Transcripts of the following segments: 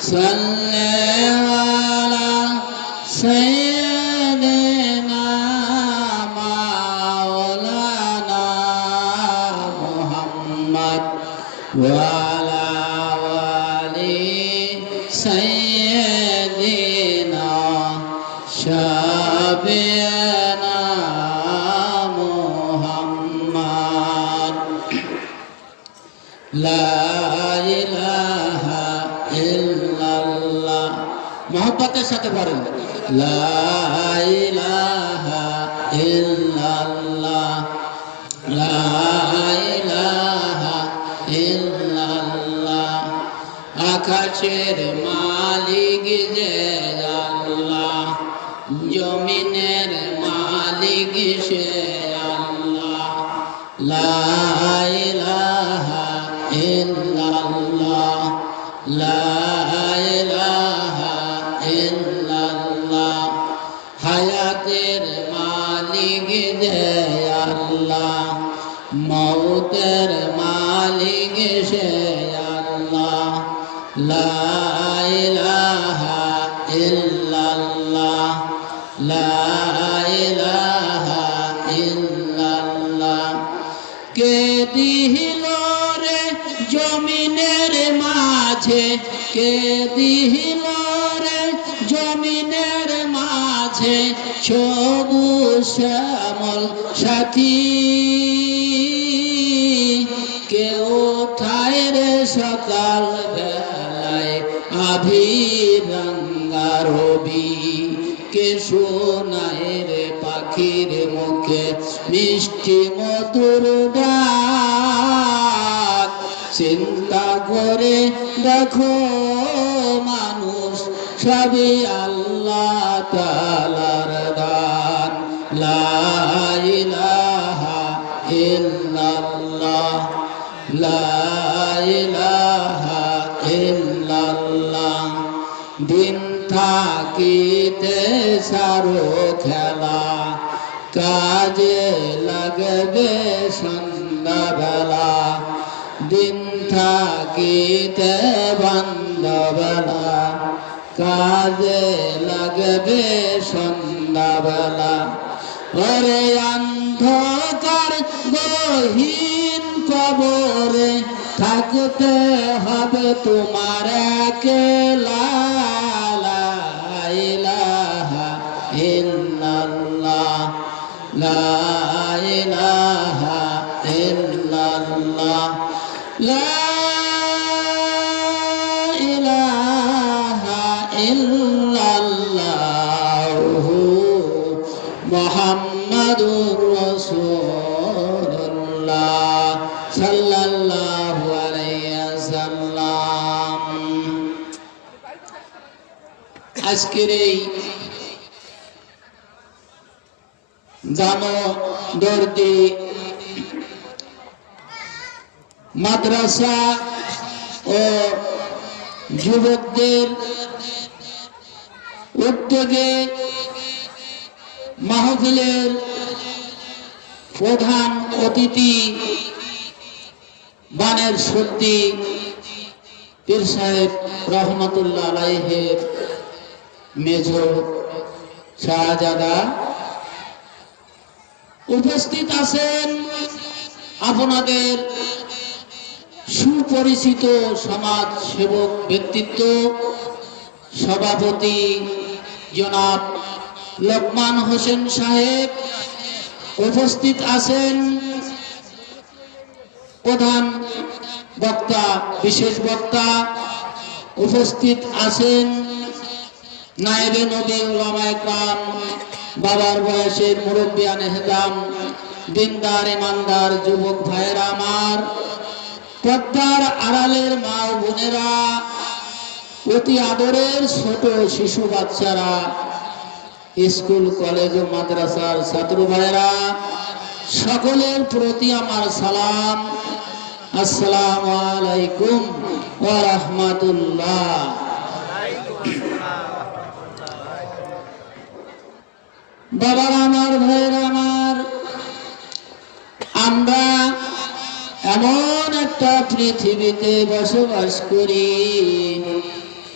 সাল্লি আলা সাইয়্যিদিনা মাওলানা মুহাম্মদ ওয়া আলা আলি সাইয়্যিদিনা শাফি'না মুহাম্মদ লা ইলাহা ইল্লাল্লাহ মোহব্বতের সাথে পড়েন লা ইলাহা ইল্লাল্লাহ লা ইলাহা ইল্লাল্লাহ আকাশের মালিক যে আল্লাহ জমিনের মালিক সে আল্লাহ লা ইলাহা ইল্লাল্লাহ লা ইলাহা ইল্লাল্লাহ হায়াতের মালিক যে আল্লাহ মওতের মালিক সে আল্লাহ লা ইলাহা ইল্লাল্লাহ লা ইলাহা ইল্লাল্লাহ কে দিল রে জমিনের মাঝে কে দিল রে জমিনের মাঝে সবুজ শ্যামল সাথী কেউ ঠায় রে সকাল বেলায় আভিরঙ্গা রবি কে শোনায় রে পাখির মুখে মিষ্টি মধুর ডাক চিন্তা করে দেখো মানুষ সবই আল্লাহ তাআলার দান লা ইলাহা ইল্লাল্লাহ লা ইলাহা ইল্লাল্লাহ দিন থাকিতে সারো খেলা কাজে লাগবে সন্ধ্যাবেলা দিন থাকিতে বান্ধবেলা কাজে লাগবে সন্ধ্যাবেলা ওরে অন্ধকার গহীন কবরে থাকতে হবে তোমার একলা লা ইলাহা ইল্লাল্লাহ লা ইলাহা ইল্লাল্লাহ লা ইলাহা ইল্লাল্লাহ মুহাম্মাদুর রাসূলুল্লাহ সাল্লাল্লাহু আলাইহি ওয়াসাল্লাম। আজকের এই জামদর্দি মাদ্রাসা ও যুবকদের উদ্যোগে মাহফিলের প্রধান অতিথি বানের সর্দি পীর সাহেব রহমতুল্লাহ আলাইহির মেজ শাহজাদা উপস্থিত আছেন আপনাদের সুপরিচিত সমাজ সেবক ব্যক্তিত্ব সভাপতি জনাব লোকমান হোসেন সাহেব উপস্থিত আছেন প্রধান বক্তা বিশেষ বক্তা উপস্থিত আছেন নায়েবে নবী উলামায়ে কেরাম বাবার বয়সের মুরব্বিয়ানে হেদাম দিনদার ইমানদার যুবক ভাইয়েরা আমার পর্দার আড়ালের মা ও বোনেরা অতি আদরের ছোট শিশু বাচ্চারা স্কুল কলেজ ও মাদ্রাসার ছাত্র ভাইয়েরা সকলের প্রতি আমার সালাম আসসালামু আলাইকুম ওয়া রাহমাতুল্লাহ। বাবারা আমার ভাইয়েরা আমার আমরা এমন একটা পৃথিবীতে বসবাস করি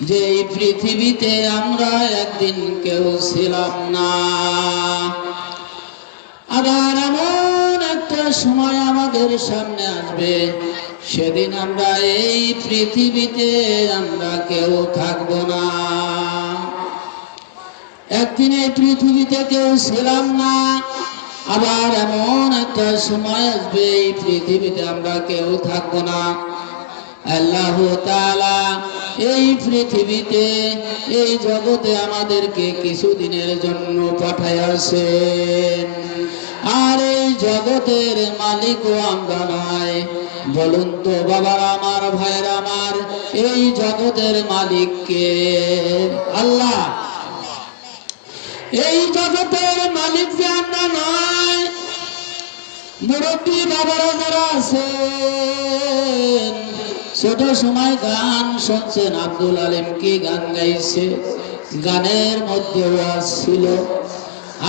যে এই পৃথিবীতে আমরা একদিন কেউ ছিলাম না, আবার এমন একটা সময় আমাদের সামনে আসবে, সেদিন আমরা এই পৃথিবীতে আমরা কেউ থাকবো না। একদিন এই পৃথিবীতে কেউ ছিলাম না, আবার এমন একটা সময় আসবে এই পৃথিবীতে আমরা কেউ থাকবো না। আল্লাহ তাআলা এই পৃথিবীতে এই জগতে আমাদেরকে কিছুদিনের জন্য পাঠাইয়াছেন, আর এই জগতের মালিকও আমরা নয়। বলুন তো বাবারা আমার, ভাইরা আমার, এই জগতের মালিক কে? আল্লাহ। এই জগতের মালিক যে আমরা নয়। মুরব্বী বাবারা যারা আছেন, ছোট সময় গান শুনছেন, আব্দুল আলিম কি গান গাইছে, গানের মধ্যে ওয়াজ ছিল।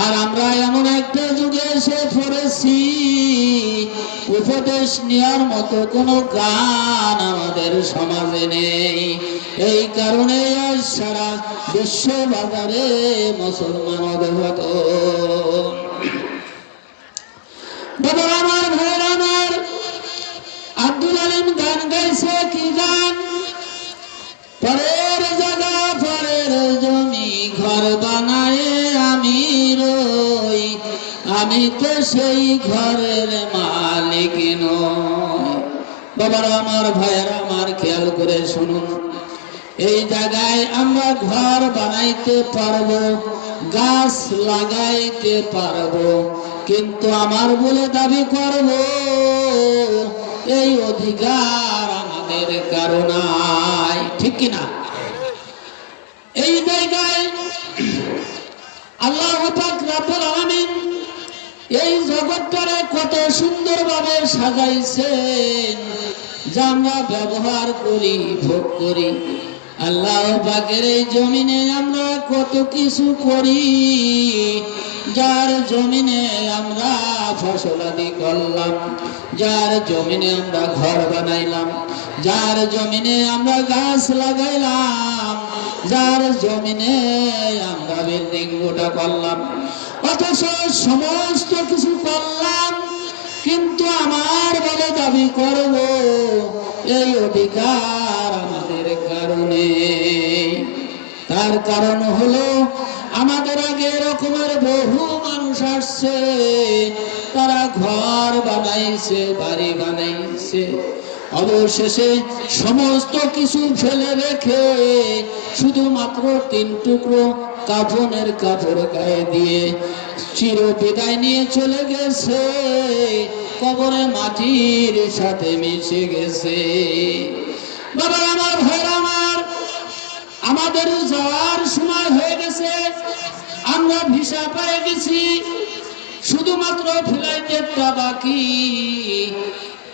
আর আমরা এমন একটা যুগে এসে পড়েছি, উপদেশ নেওয়ার মতো কোনো গান আমাদের সমাজে নেই। এই কারণে আজ সারা বিশ্ব বাজারে মুসলমান অবগত। বাবা আমার, ভাইয়ের আমার, আব্দুল আলিম গান গাইছে কি গান? পরের জায়গা পরের জমি ঘর বানায় আমি রই, আমি তো সেই ঘরের মালিক নই। বাবারা আমার, ভাইয়েরা আমার, খেয়াল করে শুনুন। এই জায়গায় আমরা ঘর বানাইতে পারবো, গাছ লাগাইতে পারবো, কিন্তু আমার বলে দাবি করব এই অধিকার আমাদের কারো নাই, ঠিক কিনা? এই জায়গায় আল্লাহ পাক রব্বুল আলামিন এই জগৎটারে কত সুন্দরভাবে সাজাইছেন, যা আমরা ব্যবহার করি, ভোগ করি। আল্লাহ পাকের এই জমিনে আমরা কত কিছু করি, যার জমিনে আমরা ফসলাদি করলাম, যার জমিনে আমরা ঘর বানাইলাম, যার জমিনে আমরা গাছ লাগাইলাম, যার জমিনে আমরা বিল্ডিং গোটা করলাম, অথচ সমস্ত কিছু করলাম, কিন্তু আমার বলে দাবি করব এই অধিকার আমাদের কারণে। তার কারণ হলো আমাদের আগে এরকমের বহু মানুষ আসছে, তারা ঘর বানাইছে, বাড়ি বানাইছে, অবশেষে সমস্ত কিছু ফেলে রেখে শুধুমাত্র 3 টুকরো কাফনের কাপড় গায়ে দিয়ে চির বিদায় নিয়ে চলে গেছে, কবরে মাটির সাথে মিশে গেছে। বাবা আমার, ভাইরা আমার, আমাদের যাওয়ার সময় হয়ে গেছে, আমরা ভিসা পেয়ে গেছি, শুধুমাত্র ফ্লাইটেরটা বাকি।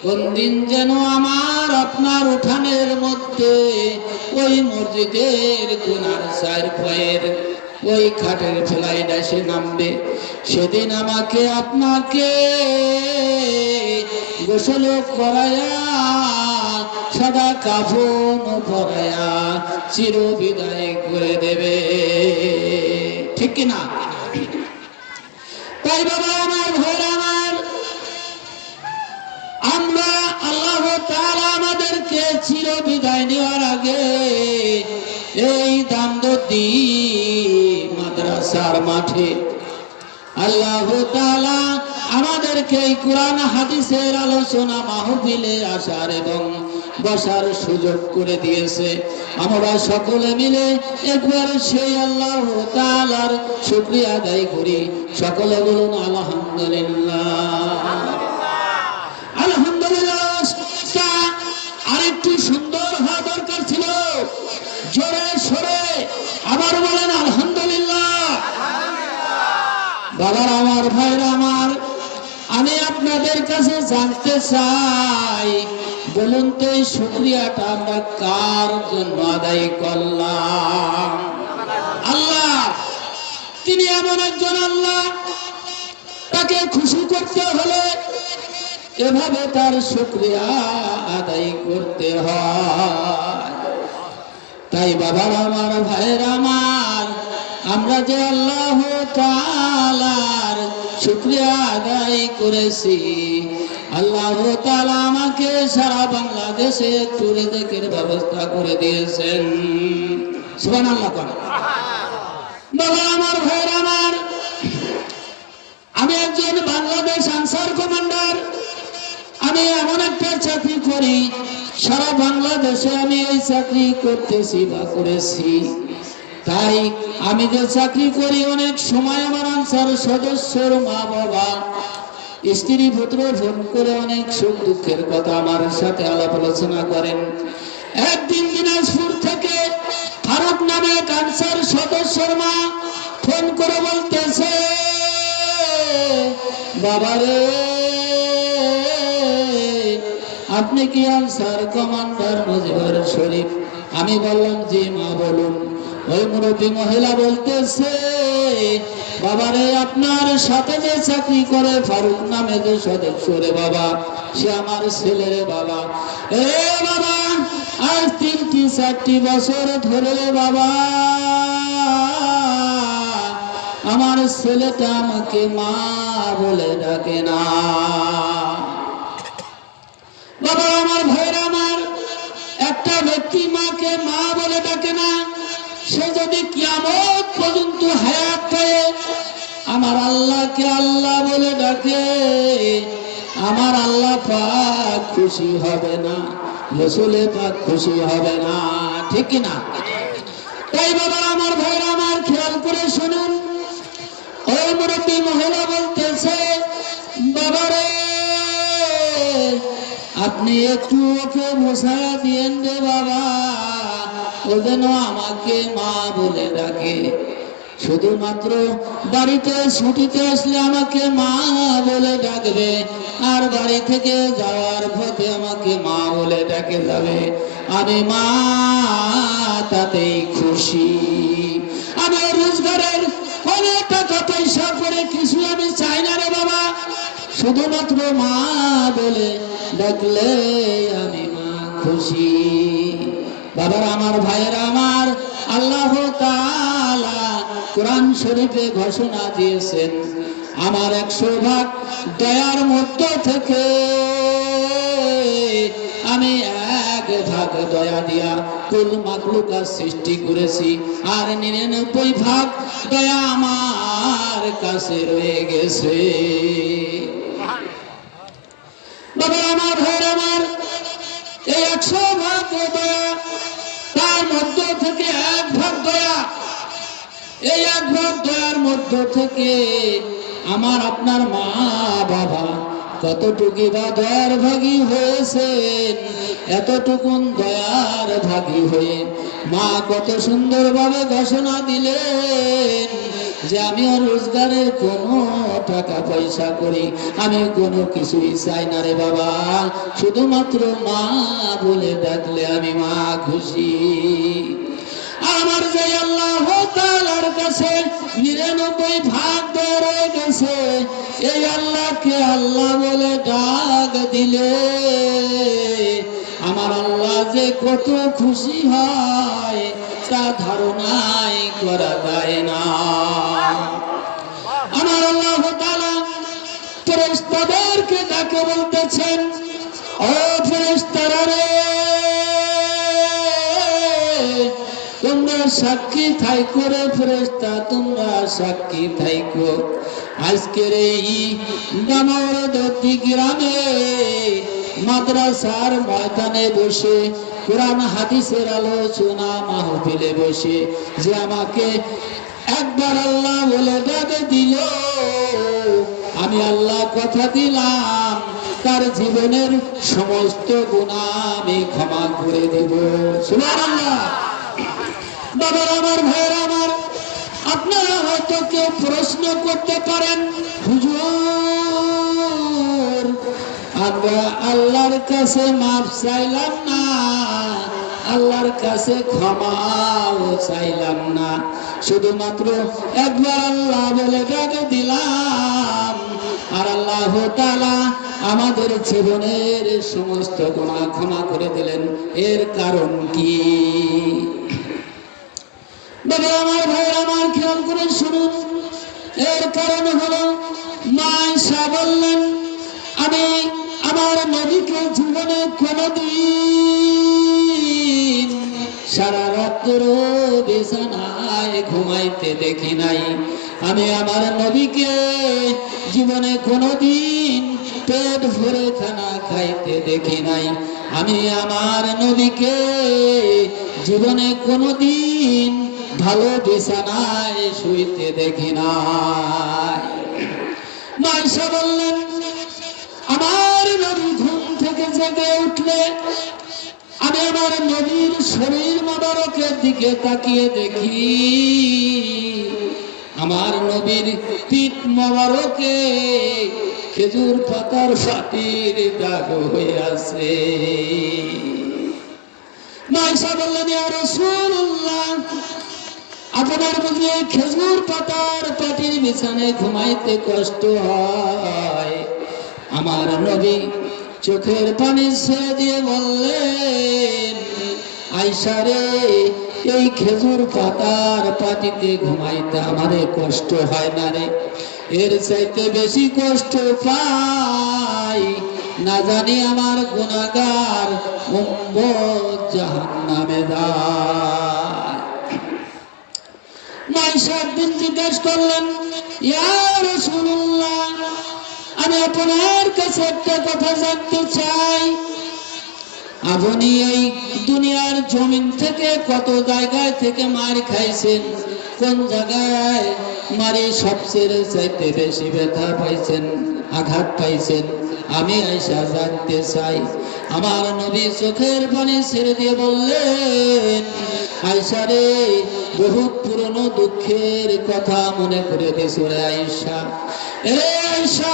কোন দিন যেন আমার আপনার উঠানের মধ্যে ওই মসজিদের কোনার 4 পায়ের ওই খাটের ফ্লাইট এসে নামবে। সেদিন আমাকে আপনাকে গোসল করায়া, সাদা কাফন পরায়া চির বিদায় করে দেবে, ঠিক কিনা? তাই বাবা আমার, ভাইরা আমার, আমরা আল্লাহ তাআলা আমাদেরকে চির বিদায় নেওয়ার আগে এই দামদত্তি মাদ্রাসার মাঠে আল্লাহ তাআলা আমাদেরকে এই কোরআন হাদিসের আলোচনা মাহফিলে আসার এবং বসার সুযোগ করে দিয়েছে। আমরা সকলে মিলে একবার সেই আল্লাহ তাআলার শুকরিয়া আদায় করি। সকলে বলুন আলহামদুলিল্লাহ। আলহামদুলিল্লাহ আরেকটু সুন্দর হওয়া দরকার ছিল, জোরে সরে আবার বলেন আলহামদুলিল্লাহ। বাবার আমার, ভাইরা আমার, আমি আপনাদের কাছে জানতে চাই, বলুন তো এই শুকরিয়াটা আমরা কার জন্য আদায় করলাম? আল্লাহ। তিনি এমন একজন আল্লাহ, তাকে খুশি করতে হলে এভাবে তার শুকরিয়া আদায় করতে হয়। তাই বাবার আমার, ভাইয়ের আমার, আমরা যে আল্লাহ তাআলার শুকরিয়া আদায় করেছি। আল্লাহ তাআলা আমাকে সারা বাংলাদেশে একটু রিজিকের ব্যবস্থা করে দিয়েছেন। সুবহানাল্লাহ। বাবা আমার, ভাইয়ের আমার, আমি একজন বাংলাদেশ আনসার কমান্ডার। আমি এমন একটা চাকরি করি, সারা বাংলাদেশে আমি এই চাকরি করতেছি বা করেছি। তাই আমি যে চাকরি করি, অনেক সময় আমার আনসার সদস্যর মা বাবা, স্ত্রী পুত্র ফোন করে অনেক সুখ দুঃখের কথা আমার সাথে আলাপ আলোচনা করেন। একদিন দিনাজপুর থেকে ফারুক নামে আনসার সদস্যর মা ফোন করে বলতেছে, বাবারে, আপনি কি আনসার কমান্ডার মুজিবুর শরীফ? আমি বললাম, জি মা, বলুন। ওই মুরব্বী মহিলা বলতেছে, বাবারে, আপনার সাথে যে চাকরি করে ফারুক নামে যে সদস্য রে বাবা, সে আমার ছেলের বাবা। এ বাবা, আজ 3-4 বছর ধরে বাবা আমার ছেলেটা আমাকে মা বলে ডাকে না। বাবা আমার, ভাইয়ের আমার, একটা ব্যক্তি মাকে মা বলে ডাকে না, সে যদি কিয়ামত পর্যন্ত হায়াত পায়, আমার আল্লাহকে আল্লাহ বলে ডাকে, আমার আল্লাহ পাক খুশি হবে না, রাসূলে পাক খুশি হবে না, ঠিক কি না? তাই বাবা আমার, ভাইয়ের আমার, খেয়াল করে শুনুন। ওই মুরব্বী মহিলা বলতেছে, বাবারে, আপনি একটু ওকে মোছায়া দিয়েন রে বাবা, ও যেন আমাকে মা বলে ডাকে। শুধুমাত্র বাড়িতে ছুটিতে আসলে আমাকে মা বলে ডাকবে, আর বাড়ি থেকে যাওয়ার পথে আমাকে মা বলে ডাকে যাবে। আমি মা তাতেই খুশি। আমি রোজগারের অনেক টাকা পয়সা করে কিছু আমি চাই না রে বাবা, শুধুমাত্র মা বলে ডাকলে আমি মা খুশি। বাবার আমার, ভাইয়ের আমার, আল্লাহ তাআলা কোরআন শরীফে ঘোষণা দিয়েছেন, আমার 100 দয়ার মধ্য থেকে আমি 1 দয়া দিয়া কুল মাখলুকাত সৃষ্টি করেছি, আর 99 দয়া আমার কাছে রয়ে গেছে। বাবা আমার, ভাইয়ের আমার, এই 100 দয়া, তার মধ্য থেকে 1 দয়া, এই 1 দয়ার মধ্য থেকে আমার আপনার মা বাবা কতটুকু বা দয়ার ভাগী হয়েছেন। এতটুকুন দয়ার ভাগী হয়ে মা কত সুন্দরভাবে ঘোষণা দিলেন যে আমি রোজগারের কোনো টাকা পয়সা করি, আমি কোনো কিছুই চাই না রে বাবা, শুধুমাত্র মা বলে ডাকলে আমি মা খুশি। আমার যে আল্লাহ তাআলার কাছে 99 দয়া রয়ে গেছে, এই আল্লাহকে আল্লাহ বলে ডাক দিলে আমার আল্লাহ যে কত খুশি হয় তা ধারণাই করা যায় না। আমার আল্লাহ তাআলা ফেরেশতাদেরকে ডাকে বলতেছেন, ও ফেরেশতারা রে, তোমরা সাক্ষী থাইকো রে ফেরেশতা, তোমরা সাক্ষী থাইকো। আজকের এই দামোদরদি গ্রামে মাদ্রাসার ময়দানে বসে কোরআন হাদিসের আলোচনা মাহফিলে বসে যে আমাকে একবার আল্লাহ বলে ডাকে দিল, আমি আল্লাহ কথা দিলাম তার জীবনের সমস্ত গুনাহ আমি ক্ষমা করে দেব। সুবহানাল্লাহ। বাবা আমার, ভাইয়ের আমার, আপনারা হয়তো কেউ প্রশ্ন করতে পারেন, হুজুর আমরা আল্লাহর কাছে মাফ চাইলাম না, আল্লাহর কাছে ক্ষমাও চাইলাম না, শুধুমাত্র একবার আল্লাহ বলে ডাকে দিলাম, আর আল্লাহ তাআলা আমাদের জীবনের সমস্ত গুনাহ ক্ষমা করে দিলেন, এর কারণ কি? বাবা আমার, ভাইয়ের আমার, খেয়াল করে শুনুন। এর কারণ হলো মা আয়েশা বললেন, আমি আমার নবীকে জীবনে কোনদিন সারা রাত্র বিছানায় ঘুমাইতে দেখি নাই। আমি আমার নবীকে জীবনে কোনদিন পেট ভরে খানা খাইতে দেখি নাই। আমি আমার নবীকে জীবনে কোনদিন ভালো বিছানায় শুইতে দেখি নাই। মা আয়েশা বললেন, আমার নবী ঘুম থেকে জেগে উঠলে আমি আমার নবীর শরীর মোবারকের দিকে তাকিয়ে দেখি, আমার নবীর পিঠ মোবারকে খেজুর পাতার ফাটির দাগ হয়ে আছে। মা আয়েশা বললেন, ইয়া রাসূলুল্লাহ, আপনার বুঝি খেজুর পাতার পাটির বিছানায় ঘুমাইতে কষ্ট হয়? আমার নবী চোখের পানি ছেড়ে দিয়ে বললেন, আয়েশা রে, এই খেজুর পাতার পাটিতে ঘুমাইতে আমারে কষ্ট হয় না রে, এর চাইতে বেশি কষ্ট পাই না জানি আমার গুনাহগার উম্মত জাহান্নামে যায়। মা আয়েশা একদিন জিজ্ঞাসা করলেন, ইয়া রাসূলুল্লাহ, আমি আপনার কাছে একটা কথা জানতে চাই। আপনি এই দুনিয়ার জমিন থেকে কত জায়গায় থেকে মার খাইছেন, কোন জায়গায় মারে সবচেয়ে চাইতে বেশি ব্যথা পাইছেন, আঘাত পাইছেন? আমি আয়েশা জানতে চাই। আমার নবী চোখের পানি ছেড়ে দিয়ে বললেন, আয়েশা রে, বহুত পুরনো দুঃখের কথা মনে করে দিছো রে আয়েশা। এ আয়েশা,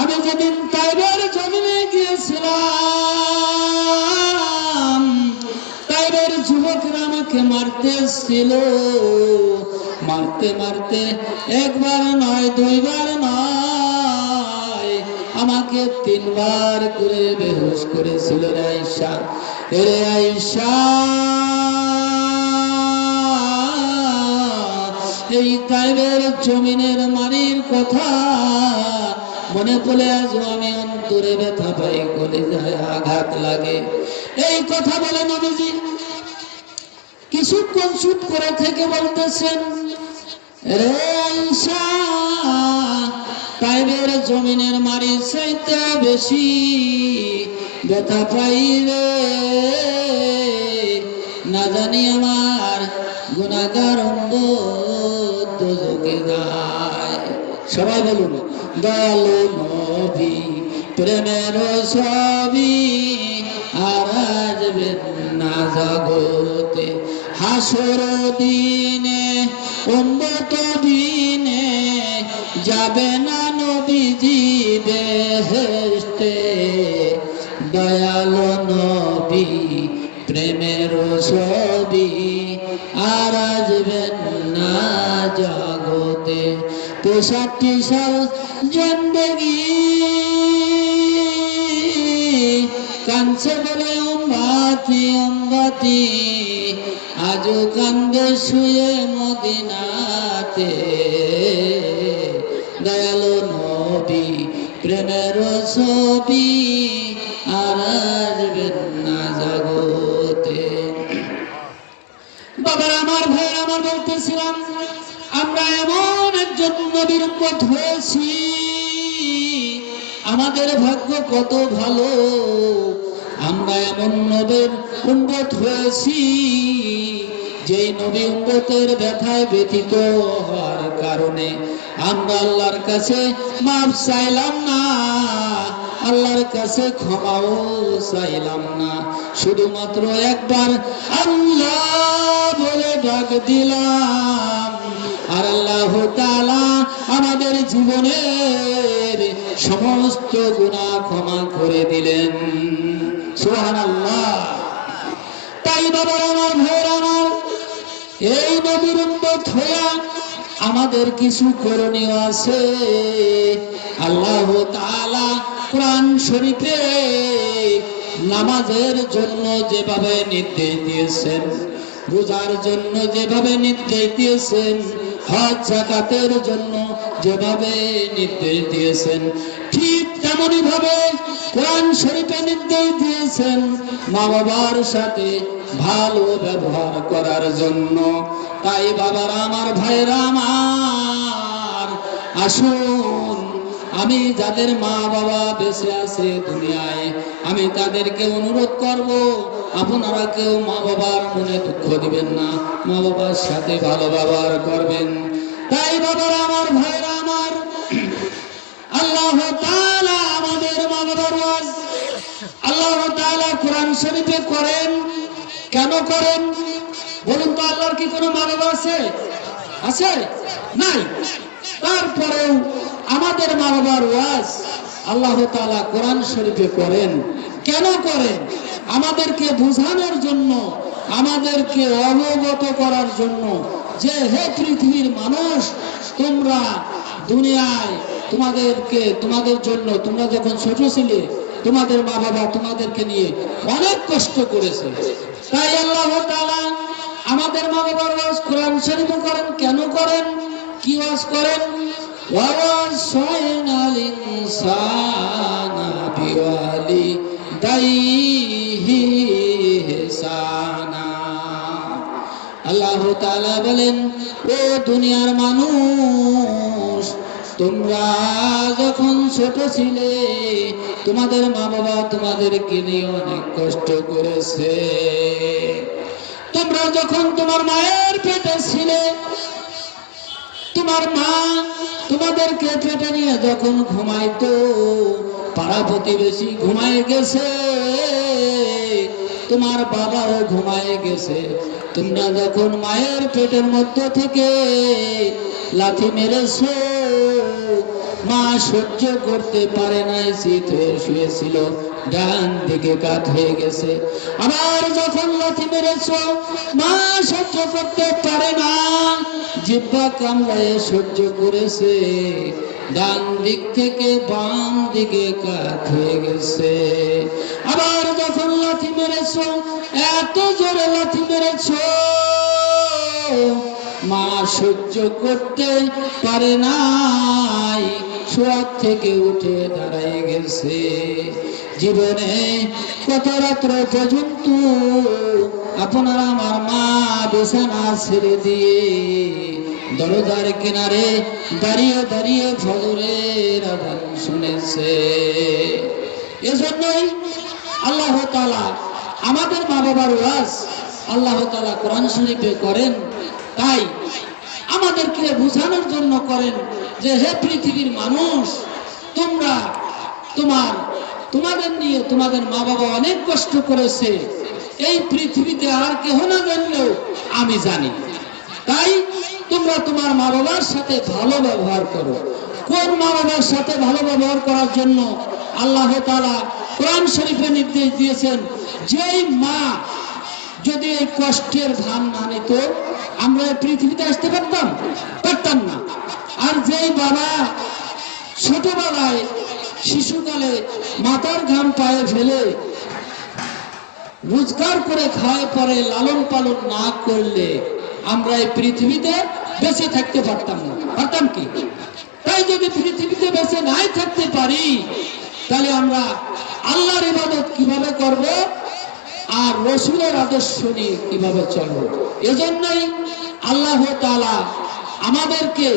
আমি যেদিন তাইবের জমিনে গিয়েছিলাম, তাইবের যুবকরা আমাকে মারতেছিল, মারতে মারতে একবার নয়, দুইবার নয়, আমাকে 3 বার করে বেহুশ করেছিল রে আয়েশা। রে আয়েশা, এই তাইবের জমিনের মারির কথা মনে পড়ে আজও আমি অন্তরে ব্যথা পাই, কলিজায় আঘাত লাগে। এই কথা বলে নবীজি কিছুক্ষণ চুপ করে থেকে বলতেছেন, রে আয়েশা, তাইবের জমিনের মারির চাইতে বেশি ব্যথা পাই রে, না জানি আমার গুনাহগার উম্মত দোজখে যায়। সবাই বলুন, দয়ালু নবী প্রেমের ছবি আর আসবেন না জগতে, হাসর দিনে উম্মত দিনে যাবে না নবীজি বেহেশতে। দয়ালু নবী প্রেমের ছবি আর আসবেন না জগতে। 65 সাল জিন্দেগি কাঁদছে বলে উম্মতি উম্মতি, আজও কান্দে শুয়ে মদিনাতে। দয়ালু নবী প্রেমের ছবি আর আসবেন না জগতে। বাবার আমার, ভাইয়ের আমার, বলতেছিলাম আমরা এমন একজন নবীর উম্মত হয়েছি, আমাদের ভাগ্য কত ভালো। আমরা এমন নবীর উম্মত হয়েছি যেই নবী উম্মতের ব্যথায় ব্যথিত হওয়ার কারণে আমরা আল্লাহর কাছে মাফ চাইলাম না, আল্লাহর কাছে ক্ষমাও চাইলাম না, শুধুমাত্র একবার আল্লাহ বলে ডাক দিলাম, আর আল্লাহ তাআলা আমাদের জীবনের সমস্ত গুনাহ ক্ষমা করে দিলেন। সুবহানাল্লাহ। তাই বাবা আমার, ভাইয়ের আমার, এই নবীর উম্মত হইয়া আমাদের কিছু করণীয় আছে। আল্লাহ তাআলা কোরআন শরীফে নামাজের জন্য যেভাবে নির্দেশ দিয়েছেন, রোজার জন্য যেভাবে নির্দেশ দিয়েছেন, হজ যাকাতের জন্য যেভাবে নির্দেশ দিয়েছেন, ঠিক তেমনি ভাবে কোরআন শরীফে নির্দেশ দিয়েছেন মা বাবার সাথে ভালো ব্যবহার করার জন্য। তাই বাবারা আমার, ভাইরা আমার, আসুন আমি যাদের মা বাবা বেঁচে আছে দুনিয়ায়, আমি তাদেরকে অনুরোধ করব, আপনারা কেউ মা বাবার মনে দুঃখ দিবেন না, মা বাবার সাথে ভালো ব্যবহার করবেন। তাই বাবারা আমার, ভাইরা আমার, আল্লাহ তাআলা আমাদের মা বাবার ওয়াজ আল্লাহ তাআলা কোরআন শরীফে করেন। কেন করেন বলুন তো? আল্লাহর কি কোনো মা বাবা আছে? আছে? নাই। তারপরেও আমাদের মা বাবার ওয়াজ আল্লাহ তাআলা কোরআন শরীফে করেন। কেন করেন? আমাদেরকে বোঝানোর জন্য, আমাদেরকে অবগত করার জন্য যে হে পৃথিবীর মানুষ, তোমরা দুনিয়ায় তোমাদের জন্য, তোমরা যখন ছোট ছিলে তোমাদের মা বাবা তোমাদেরকে নিয়ে অনেক কষ্ট করেছে। তাই আল্লাহ তাআলা আমাদের মা বাবার ওয়াজ কোরআন শরীফে করেন। কেন করেন? কি ওয়াজ করেন? ওয়াসাইনাল ইনসানা বিওয়ালিদাইহি ইহসানা। আল্লাহ তাআলা বলেন, ও দুনিয়ার মানুষ, তোমরা যখন ছোট ছিলে তোমাদের মা বাবা তোমাদেরকে নিয়ে অনেক কষ্ট করেছে। তোমরা যখন তোমার মায়ের পেটে ছিলে, তোমার মা তোমাদেরকে পেটে নিয়ে যখন ঘুমাইতো, পাড়া প্রতিবেশী ঘুমায় গেছে, তোমার বাবাও ঘুমায় গেছে, তোমরা যখন মায়ের পেটের মধ্য থেকে লাথি মেরেছো, মা সহ্য করতে পারে নাই, শীত হয়ে শুয়েছিল, ডান দিকে কাত হয়ে গেছে। আবার যখন লাথি মেরেছো, মা সহ্য করতে পারে না, জিহ্বা কামড়ায় সহ্য করেছে, ডান দিক থেকে বাম দিকে কাত হয়ে গেছে। আবার যখন লাথি মেরেছো, এত জোরে লাথি মেরেছো, মা সহ্য করতে পারে নাই, শোয়া থেকে উঠে দাঁড়ায় গেছে। জীবনে কত রাত্র পর্যন্ত আপনারা আমার মা বিছানা ছেড়ে দিয়ে দরজার কিনারে দাঁড়িয়ে দাঁড়িয়ে ফজরের আযান শুনেছে। এজন্যই আল্লাহ তাআলা আমাদের মা বাবার ওয়াজ আল্লাহ তাআলা কোরআন শরীফে করেন। তাই আমাদেরকে বোঝানোর জন্য করেন যে হে পৃথিবীর মানুষ, তোমরা তোমাদের নিয়ে তোমাদের মা বাবা অনেক কষ্ট করেছে, এই পৃথিবীতে আর কেহ না জানলেও আমি জানি। তাই তোমরা তোমার মা বাবার সাথে ভালো ব্যবহার করো। কোন মা বাবার সাথে ভালো ব্যবহার করার জন্য আল্লাহ তাআলা কোরআন শরীফে নির্দেশ দিয়েছেন। যেই মা যদি এই কষ্টের ঘাম না নিত, আমরা এই পৃথিবীতে আসতে পারতাম না। আর যেই বাবা ছোটবেলায় শিশুকালে মাথার ঘাম পায়ে ফেলে রোজগার করে খাওয়ায় পরে লালন পালন না করলে আমরা এই পৃথিবীতে বেঁচে থাকতে পারতাম না। পারতাম কি? তাই যদি পৃথিবীতে বেঁচে নাই থাকতে পারি, তাহলে আমরা আল্লাহর ইবাদত কিভাবে করব আর রাসূলের আদর্শ নিয়ে কিভাবে চলব? এজন্যই আল্লাহ তাআলা আমাদেরকে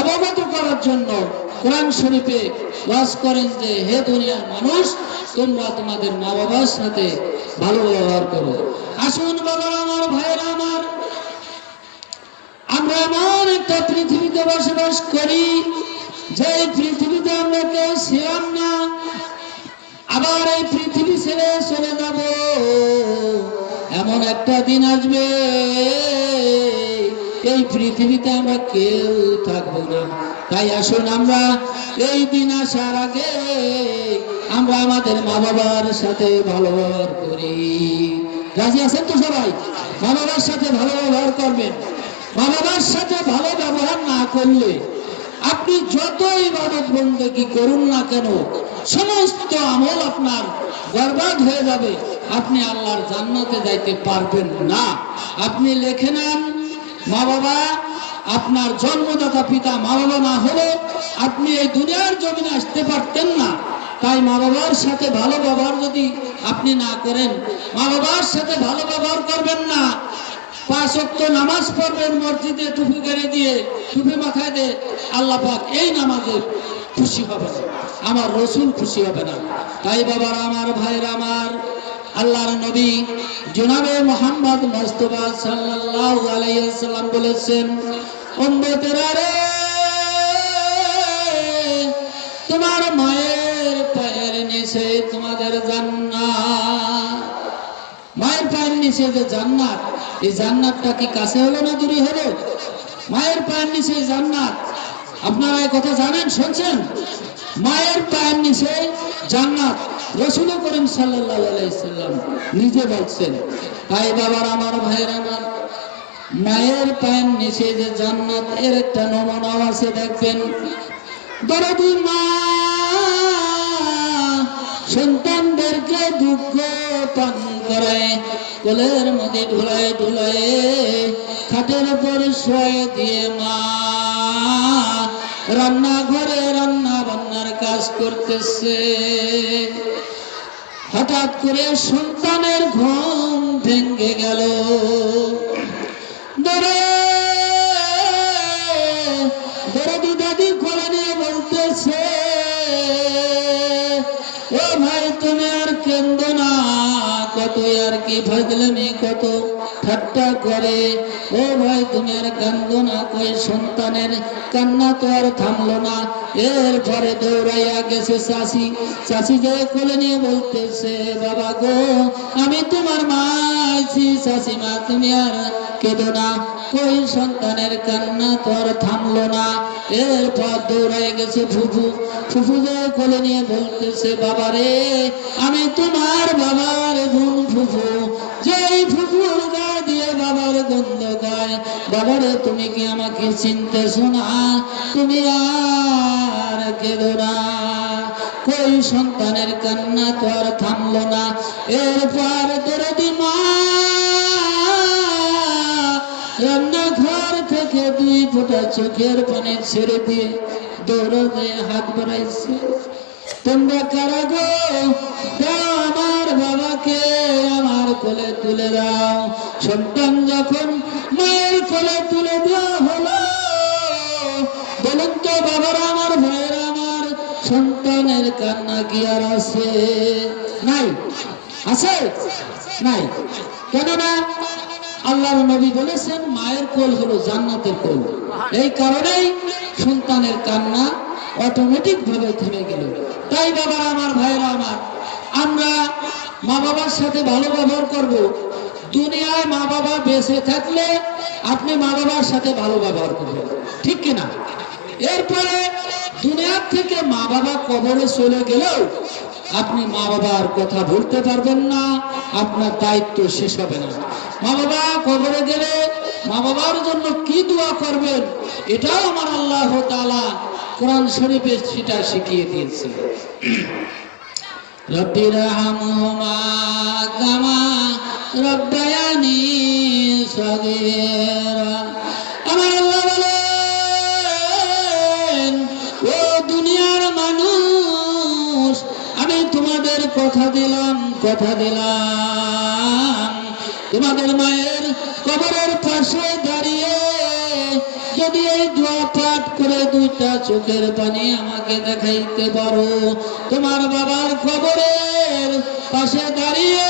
অবগত করার জন্য কোরআন শরীফে ওয়াজ করেন যে হে দুনিয়ার মানুষ, তোমরা তোমাদের মা বাবার সাথে ভালো ব্যবহার করো। আসুন বাবারা আমার, ভাইরা আমার, আমরা এমন একটা পৃথিবীতে বসবাস করি যে পৃথিবীতে আমরা কেউ ছিলাম না, আবার এই পৃথিবী ছেড়ে চলে যাব। এমন একটা দিন আসবে এই পৃথিবীতে আমরা কেউ থাকবো না। তাই আসুন আমরা এই দিন আসার আগে আমরা আমাদের মা বাবার সাথে ভালো ব্যবহার করি। রাজি আছেন তো সবাই? মা বাবার সাথে ভালো ব্যবহার করবেন। মা বাবার সাথে ভালো ব্যবহার না করলে আপনি যত ইবাদত বন্দেগী করুন না কেন, সমস্ত আমল আপনার বরবাদ হয়ে যাবে, আপনি আল্লাহর জান্নাতে যাইতে পারবেন না। আপনি লিখে নেন, মা বাবা, আপনার জন্মদাতা পিতা মা বাবা না হলে আপনি এই দুনিয়ার জমিনে আসতে পারতেন না। তাই মা বাবার সাথে ভালো ব্যবহার যদি আপনি না করেন, মা বাবার সাথে ভালো ব্যবহার করবেন না, 5 ওয়াক্ত নামাজ পড়বেন মসজিদে টুপি করে দিয়ে, টুপি মাথায় দিয়ে, আল্লাহ পাক এই নামাজে খুশি হবে না, আমার রসুল খুশি হবে না। তাই বাবারা আমার, ভাইরা আমার, আল্লাহর নবী জনাবে মুহাম্মদ মুস্তাফা সাল্লাল্লাহু আলাইহি ওয়াসাল্লাম বলেছেন, উম্মতেরা রে, তোমার মায়ের পায়ের নিচে তোমাদের জান্নাত। মায়ের পায়ের নিচে যে জান্নাত, এই জান্নাতটা কি কাছে হলো না দূরে হলো? মায়ের পায়ের নিচে জান্নাত, আপনারা এই কথা জানেন, শুনছেন? মায়ের পায়ের নিচে জান্নাত রাসূল করিম সাল্লাল্লাহু আলাইহি সাল্লাম নিজে বলছেন। তাই বাবার আমার, ভাইয়ের আমার, মায়ের পায়ের নিচে যে জান্নাত, এর একটা নমুনাও আছে, দেখবেন। দরদি মা সন্তানদেরকে দুঃখ পান করায়, কোলের মধ্যে ঢুলায় ঢুলায় খাটের উপর শুয়ে দিয়ে মা রান্নাঘরে রান্না বান্নার কাজ করতেছে। হঠাৎ করে সন্তানের ঘুম ভেঙে গেল। দরদি দাদি কোলে নিয়ে বলতেছে, ও ভাই তুমি আর কেন্দো না, কত আর কি ফাজলামি, কত ঠাট্টা করে। ও ভাই তুমি আর কান্দো না। কই সন্তানের কান্না তো আর থামলো না। এরপরে দৌড়াইয়া গেছে চাচি। চাচি যে কোলে নিয়ে বলতেছে, বাবা গো, আমি তোমার মা আছি, চাচি মা তুমি আর কেঁদো না। কই সন্তানের কান্না তো আর থামলো না। এরপর দৌড়াই গেছে ফুফু। ফুফু যে কোলে নিয়ে বলতেছে, বাবা রে, আমি তোমার বাবার বোন ফুফু। যেই ফুফুর গা দিয়ে বাবার গন্ধ গায়, বাবারে তুমি কি আমাকে চিনতেছো না? তুমি আর কেঁদো না। কই সন্তানের কান্না তো আর থামলো না। এরপর দরদি মা রান্নাঘর থেকে 2 ফোঁটা চোখের পানি ছেড়ে দিয়ে দৌড়ে হাত বাড়াইছে, তোমরা কারা গো? দাও আমার বাবাকে আমার কোলে তুলে দাও। সন্তান যখন মায়ের কোলে তুলে দেওয়া হলো, বলুন তো বাবারা আমার, ভাইয়েরা আমার, সন্তানের কান্না কি আর আছে? নাই। আছে? নাই। কেননা আল্লাহর নবী বলেছেন, মায়ের কোল হলো জান্নাতের কোল। এই কারণেই সন্তানের কান্না অটোমেটিক ভাবে থেমে গেল। তাই বাবা আমার, ভাইরা আমার, আমরা মা বাবার সাথে ভালো ব্যবহার করব। দুনিয়ায় মা বাবা বেঁচে থাকলে আপনি মা বাবার সাথে ভালো ব্যবহার করবেন, ঠিক কিনা? এরপরে দুনিয়ার থেকে মা বাবা কবরে চলে গেলেও আপনি মা বাবার কথা ভুলতে পারবেন না, আপনার দায়িত্ব শেষ হবে না। মা বাবা কবরে গেলে মা বাবার জন্য কি দোয়া করবেন, এটাও আমার আল্লাহ তাআলা কোরআন শরীফে সেটা শিখিয়ে দিয়েছে। রব্বির হামহুমা কামা রব্বায়ানি সগীরা। আমার আল্লাহ বলেন, ও দুনিয়ার মানুষ, আমি তোমাদের কথা দিলাম, তোমাদের মায়ের কবরের পাশে দাঁড়িয়ে যদি এই দোয়া পাঠ করে 2টা চোখের পানি আমাকে দেখাইতে পারো, তোমার বাবার কবরের পাশে দাঁড়িয়ে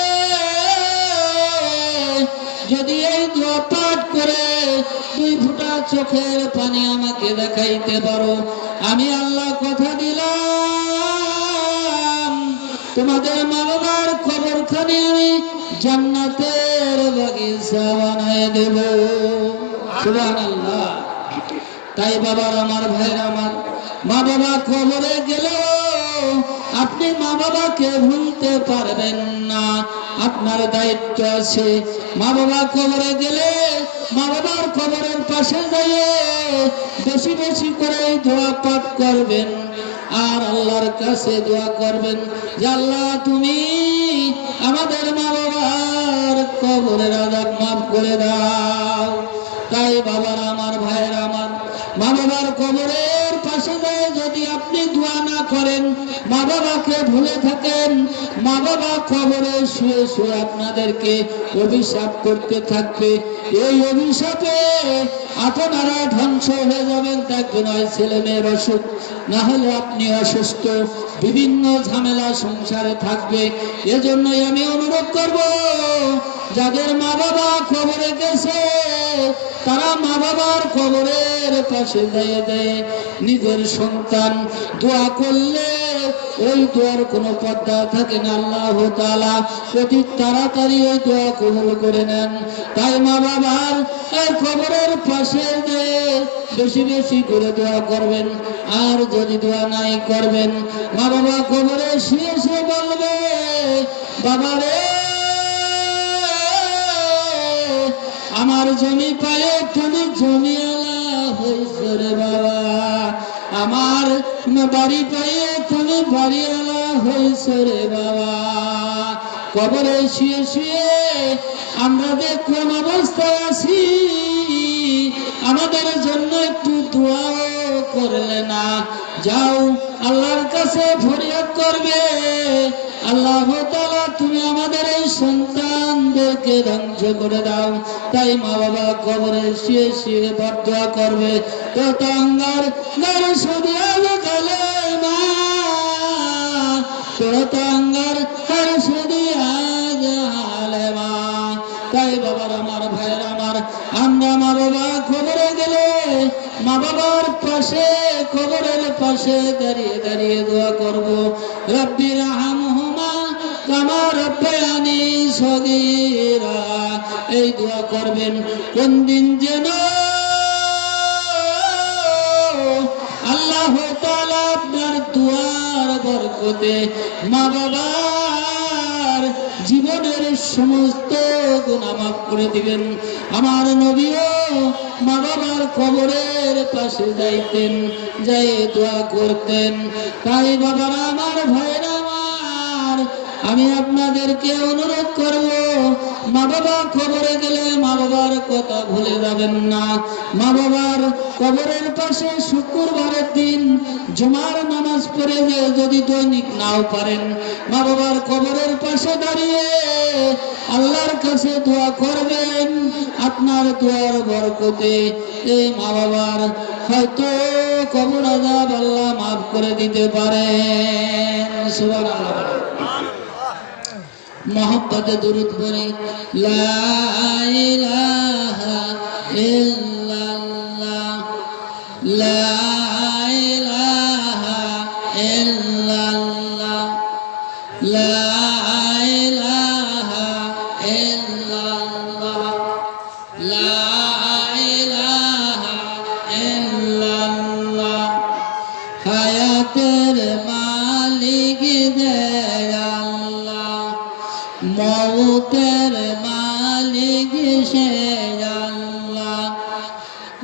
যদি এই দোয়া পাঠ করে 2 ফোঁটা চোখের পানি আমাকে দেখাইতে পারো, আমি আল্লাহ কথা দিলাম, তোমাদের মা বাবার কবরখানে আমি জান্নাতের বাগিচা বানায় দেব। সুবহানাল্লাহ। তাই বাবার আমার, ভাইয়ের আমার, মা বাবা কবরে গেলেও আপনি মা বাবাকে ভুলতে পারবেন না, আপনার দায়িত্ব আছে। মা বাবা কবরে গেলে মা বাবার কবরের পাশে যেয়ে বেশি বেশি করে দোয়া পাঠ করবেন। আর আল্লাহর কাছে দোয়া করবেন যে আল্লাহ তুমি আমাদের মা বাবার কবরের আযাব মাফ করে দাও। তাই বাবার আমার, ভাইয়ের আমার, মা বাবার কবরের পাশে যদি আপনি দোয়া না করেন, মা বাবাকে ভুলে থাকেন, মা বাবা কবরে শুয়ে শুয়ে আপনাদেরকে অভিশাপ করতে থাকবে। এই অভিশাপে আপনারা ধ্বংস হয়ে যাবেন। থাকবে নয় ছেলে মেয়ের অসুখ, না হলে আপনি অসুস্থ, বিভিন্ন ঝামেলা সংসারে থাকবে। এজন্যই আমি অনুরোধ করব, যাদের মা বাবা কবরে গেছে তারা মা বাবার কবরের পাশে দাঁড়িয়ে দেয় নিজের সন্তান দোয়া করলে ওই দোয়ার কোনো পর্দা থাকে না। আল্লাহ তাআলা অতি তাড়াতাড়ি ওই দোয়া কবুল করে নেন। তাই মা বাবার কবরের পাশে বেশি বেশি করে দোয়া করবেন। আর যদি দোয়া নাই করবেন, মা বাবা কবরে শুয়ে শুয়ে বলবে, বাবারে আমার জমি পায়ে তুমি জমিওয়ালা হইছো রে বাবা, আমার বাড়ি পায়ে তুমি বাড়িওয়ালা হইছো রে বাবা। কবরে শুয়ে শুয়ে আমরা যে কোন অবস্থায় আছি, আমাদের জন্য একটু দোয়া করলে না? যাও আল্লাহর কাছে ফরিয়াদ করবে, আল্লাহ তাআলা তুমি আমাদের এই সন্তানদেরকে ধ্বংস করে দাও। তাই মা বাবা কবরে শুয়ে শুয়ে বদদোয়া করবে, তো তাঙ্গার গার সুদিয়াবে কালেমা, তো তাঙ্গার গার সুদিয়াবে আলেমা। তাই বাবার আমার, ভাইয়ের আমার, আমরা মা বাবা কবরে গেলে মা বাবার পাশে কবরের পাশে দাঁড়িয়ে দাঁড়িয়ে দোয়া করব, রব্বি রহমহুমা কামা রব্বায়ানি সগীরা। এই দোয়া করবেন। কোন দিন যেন আল্লাহ তাআলা আপনার দোয়ার বরকতে মা বাবার জীবনের সমস্ত গুনাহ মাফ করে দিবেন। আমার নবীও মা বাবার কবরের পাশে যাইতেন, যাই দোয়া করতেন। তাই বাবারা আমার, ভাইরা আমার, আমি আপনাদেরকে অনুরোধ করব, মা বাবা কবরে গেলে মা বাবার কথা ভুলে যাবেন না। মা বাবার কবরের পাশে শুক্রবারের দিন জুমার নামাজ পড়ে যদি দৈনিক নাও পারেন, মা বাবার কবরের পাশে দাঁড়িয়ে আল্লাহর কাছে দোয়া করবেন। আপনার দোয়ার বরকতে এই মা বাবার হয়তো কবর আযাব আল্লাহ মাফ করে দিতে পারেন। সুবহানাল্লাহ। মোহাম্মদে দুরূদ পড়ি, লা ইলাহা ইল্লাল্লাহ, লা ইলাহা ইল্লাল্লাহ, লা ইলাহা ইল্লাল্লাহ, লা ইলাহা ইল্লাল্লাহ। হায়াতের মালিক আল্লাহ, মওতের মালিক সে আল্লাহ,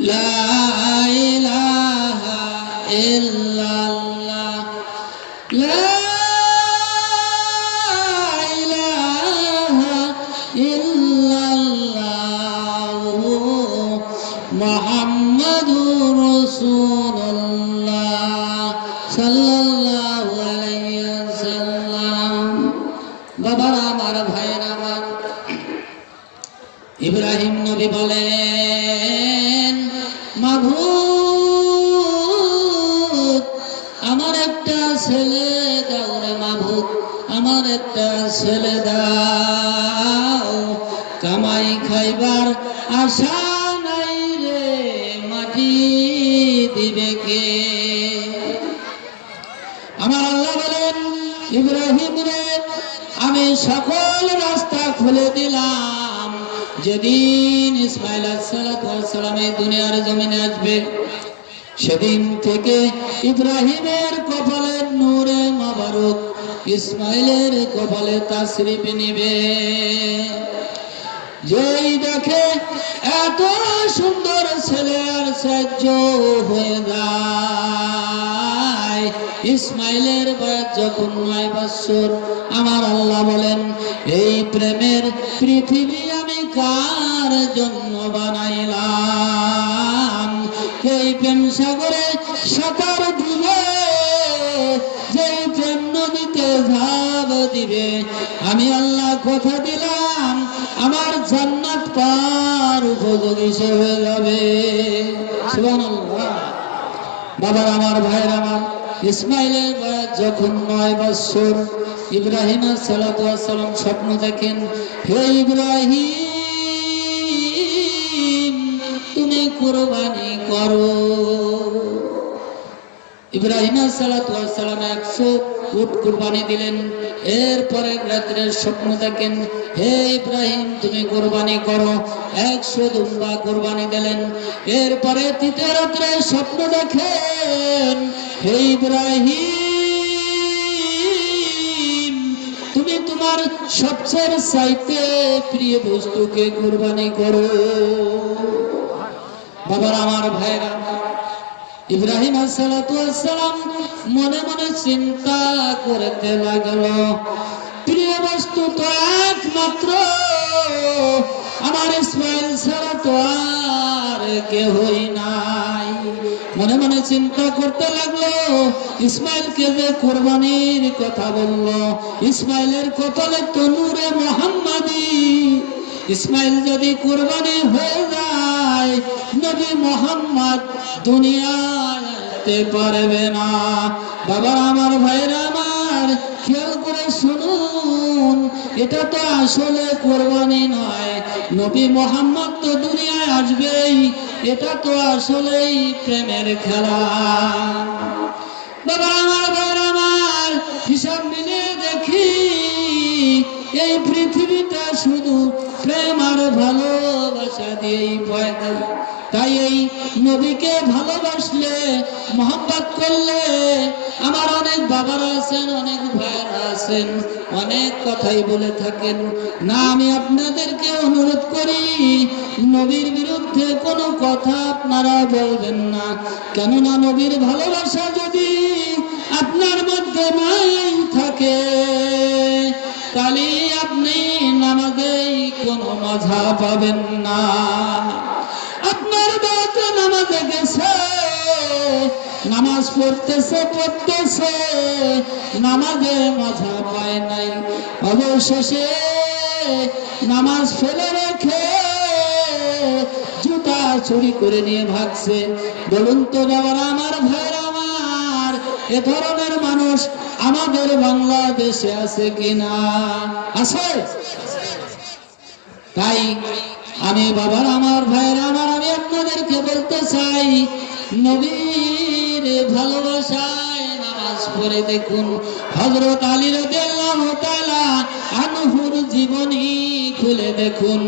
লা ইলাহা ইল্লাল্লাহ, লা ইলাহা ইল্লাল্লাহ, মুহাম্মাদুর রাসূলুল্লাহ সাল্লাল্লাহু আলাইহি ওয়াসাল্লাম। বাবারা আমার, ভাইয়েরা আমার, ইব্রাহিম নবী বলেন, মাবুদ আমার একটা ছেলে দাও রে মাবুদ, আমার একটা ছেলে দাও। কামাই খাইবার আশা নাই রে, মাটি দিবে কে? আমার আল্লাহ বলেন, ইব্রাহিম রে আমি সকল রাস্তা খুলে দিলাম। যেদিন ইসমাইল আলাইহিস সালাম এই দুনিয়ার জমিনে আসবে, সেদিন থেকে ইব্রাহিমের কপালের নূরে মোবারক ইসমাইলের কপালে তাশরিফ নিবে। যেই দেখে এত সুন্দর ছেলে আর সহ্য হয়ে যায়, ইসমাইলের বয়স যখন 9 বছর, আমার আল্লাহ বলেন এই প্রেমের পৃথিবী আমি কার জন্য বানাইলাম? এই প্রেম সাগরে সাঁতার দিবে, যেই প্রেম নদীতে ঝাঁপ দিবে, আমি আল্লাহ কথা দিলাম আমার জান্নাত পার উপযোগী সে হয়ে যাবে। সুবহানাল্লাহ। বাবার আমার, ভাইয়ের আমার, ইসমাইলের বয়স যখন 9 বছর, ইব্রাহিম আলাইহিস সালাম স্বপ্ন দেখেন, হে ইব্রাহিম তুমি কুরবানি করো। ইব্রাহিম আলাইহিস সালাম 100 উট কুরবানি দিলেন। এরপরে রাত্রে স্বপ্ন দেখেন, হে ইব্রাহিম তুমি কুরবানি করো, 100 দুম্বা কুরবানি দিলেন। এরপরে তৃতীয় রাত্রে স্বপ্ন দেখেন, হে ইব্রাহিম তুমি তোমার সবচেয়ে চাইতে প্রিয় বস্তুকে কুরবানি করো। বাবার আমার, ভাইরা, ইব্রাহিম আলাইহিস সালাম মনে মনে চিন্তা করতে লাগলো, প্রিয় বস্তু তো একমাত্র আমার ইসমাইল ছাড়া তো আর কেহই নাই। মনে মনে চিন্তা করতে লাগলো, ইসমাইলকে যে কুরবানির কথা বললো, ইসমাইলের কপালে তো নূরে মুহাম্মাদি, ইসমাইল যদি কুরবানি হয়ে যায় নবী মুহাম্মদ দুনিয়ায় আসতে পারবে না। বাবা আমার, ভাইরা আমার, খেয়াল করে শুনুন, এটা তো আসলে কুরবানি নয়, নবী মুহাম্মদ তো দুনিয়ায় আসবেই, এটা তো আসলেই প্রেমের খেলা। বাবা আমার, ভাইরা আমার, হিসাব মিলে দেখি এই পৃথিবীটা শুধু প্রেম আর ভালোবাসা দিয়েই পয়দা। তাই এই নবীকে ভালোবাসলে, মহব্বত করলে, আমার অনেক বাবারা আছেন, অনেক ভাইরা আছেন, অনেক কথাই বলে থাকেন না। আমি আপনাদেরকে অনুরোধ করি, নবীর বিরুদ্ধে কোনো কথা আপনারা বলবেন না। কেননা নবীর ভালোবাসা যদি আপনার মধ্যে নাই থাকে, তাহলে আপনি নামাজে কোনো মজা পাবেন না। আপনার বাবা নামাজে গেছে, নামাজ পড়তেছে, নামাজে মজা পায় নাই, অবশেষে নামাজ ফেলে রেখে জুতা চুরি করে নিয়ে ভাগছে। বলুন তো বাবারা আমার, ভাইরা আমার, এ ধরনের মানুষ আমাদের বাংলাদেশে আছে কিনা? আছে। তাই আমি বাবার আমার, ভাইয়ের আমার, আমি আপনাদেরকে বলতে চাই, নবীর ভালোবাসায় নামাজ পড়ে দেখুন। হযরত আলী রাদিয়াল্লাহু তাআলা আনহুর জীবনী খুলে দেখুন।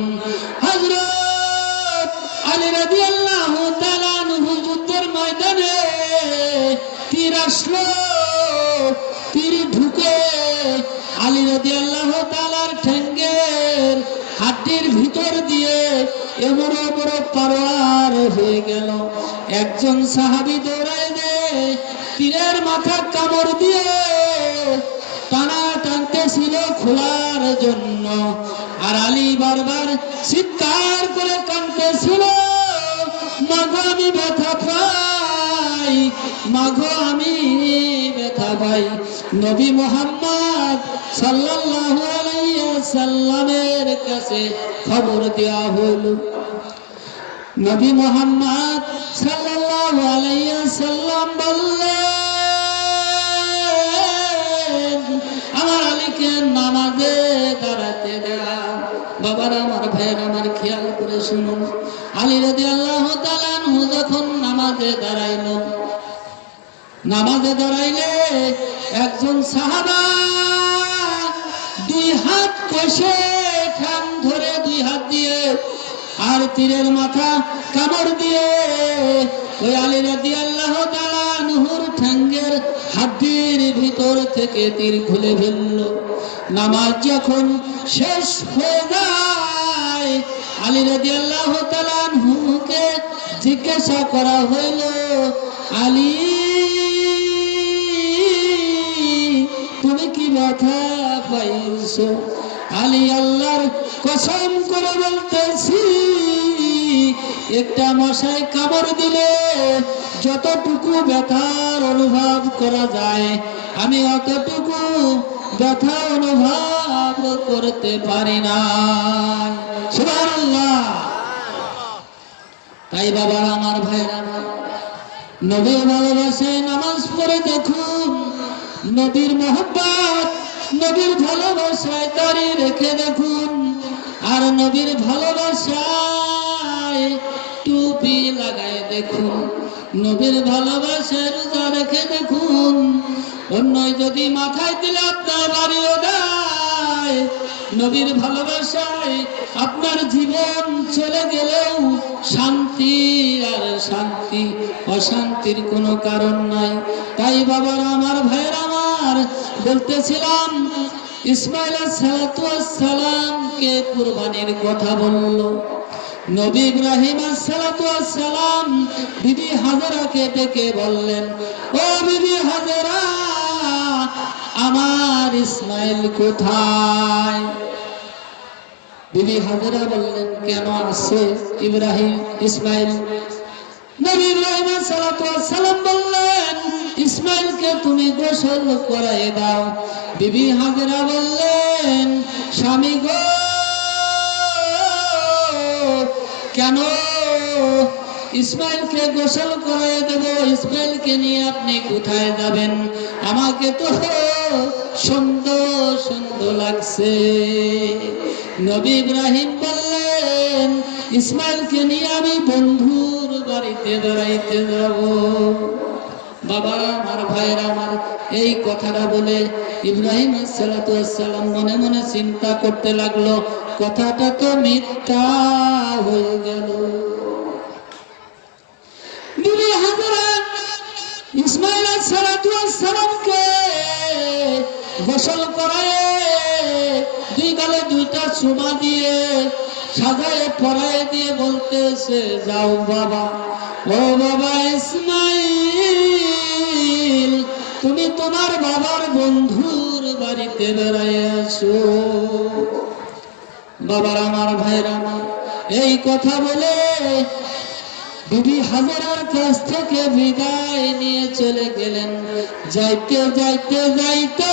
হযরত আলী রাদিয়াল্লাহু তাআলা আনহু যুদ্ধের ময়দানে তীর আসলো, তীর ঢুকে আলী রাদিয়াল্লাহু তাআলার ঠ্যাঙ্গের হাড্ডির ভিতর দিয়ে এমরো বড় পারোয়ার হয়ে গেল। একজন সাহাবী দৌড়ায় দিয়ে তীরের মাথা কামড় দিয়ে টানা টানতেছিল খোলার জন্য, আর আলী বারবার চিৎকার করে কাঁদতেছিল, মাগো আমি ব্যথা পাই, মাগো আমি ব্যথা পাই। নবী মুহাম্মদ সাল্লাল্লাহু আলাইহি ওয়াসাল্লামের কাছে খবর দেয়া হলো। নবী মুহাম্মদ সাল্লাল্লাহু আলাইহি ওয়াসাল্লাম বললেন, আমার আলীকে নামাজে দাঁড়াতে দাও। বাবারা আমার, ভাইয়েরা আমার, খেয়াল করে শুনুন, আলী রাদিয়াল্লাহু তাআলা আনহু যখন নামাজে দাঁড়াইল, নামাজে দাঁড়াইলে একজন সাহাবা 2 হাত কষে ঠ্যাং ধরে 2 হাত দিয়ে আর তীরের মাথা কামড় দিয়ে ওই আলী রাদিয়াল্লাহু তাআলা আনহুর ঠ্যাঙ্গের হাড্ডির ভিতর থেকে তীর খুলে ফেলল। নামাজ যখন শেষ হয়ে যায়, আলী রাদিয়াল্লাহু তাআলা আনহুকে জিজ্ঞাসা করা হইল, আলী কসম করে বলতেছি, একটা মশায় কামড় দিলে যতটুকু ব্যথার অনুভব করা যায় আমি অতটুকু ব্যথা অনুভব করতে পারি না। সুবহানাল্লাহ। তাই বাবা আমার ভাইরা, নবীর ভালোবাসায় নামাজ পড়ে দেখুন, নবীর মহব্বত, নবীর ভালোবাসায় দাঁড়িয়ে রেখে দেখুন, আর নবীর ভালোবাসায় টুপি লাগায় দেখুন, নবীর ভালোবাসায় রোজা রেখে দেখুন। অন্য যদি মাথায় দিলে আপনার বাড়িও দেয়, নবীর ভালোবাসায় আপনার জীবন চলে গেলেও শান্তি আর শান্তি, অশান্তির কোনো কারণ নাই। তাই বাবারা আমার, ভাইয়েরা আমার, বলতেছিলাম ইসমাইল আলাইহিস সালামকে কুরবানির কথা বলল। নবী ইব্রাহিম আলাইহিস সালাম বিবি হাজেরাকে ডেকে বললেন, ও বিবি হাজেরা, আমার ইসমাইল কোথায়? বিবি হাজেরা বললেন, কেন আছে ইব্রাহিম ইসমাইল? নবী ইব্রাহিম আলাইহিস সালাম বললেন, ইসমাইলকে তুমি গোসল করায় দাও। বিবি হাজেরা বললেন, স্বামী গো, কেন ইসমাইলকে গোসল করায় দেব? ইসমাইলকে নিয়ে আপনি কোথায় যাবেন? আমাকে তো সুন্দর সুন্দর লাগছে। নবী ইব্রাহিম বললেন, ইসমাইলকে নিয়ে আমি বন্ধুর বাড়িতে বেড়াইতে যাব। বাবা আমার, ভাইয়েরা আমার, এই কথাটা বলে ইব্রাহিম আলাইহিস সালাম মনে মনে চিন্তা করতে লাগলো, কথাটা তো মিথ্যা হয়ে গেল। বিবি হাজেরা ইসমাইল আলাইহিস সালামকে গোসল করায় দুই গালে দুইটা চুমা দিয়ে সাজায় পরায় দিয়ে বলতেছে, যাও বাবা, ও বাবা ইসমাইল, তুমি তোমার বাবার বন্ধুর বাড়িতে বেড়ায় আসো। বাবার আমার, ভাইরা আমার, এই কথা বলে বিবি হাজেরার কাছ থেকে বিদায় নিয়ে চলে গেলেন। যাইতে যাইতে যাইতে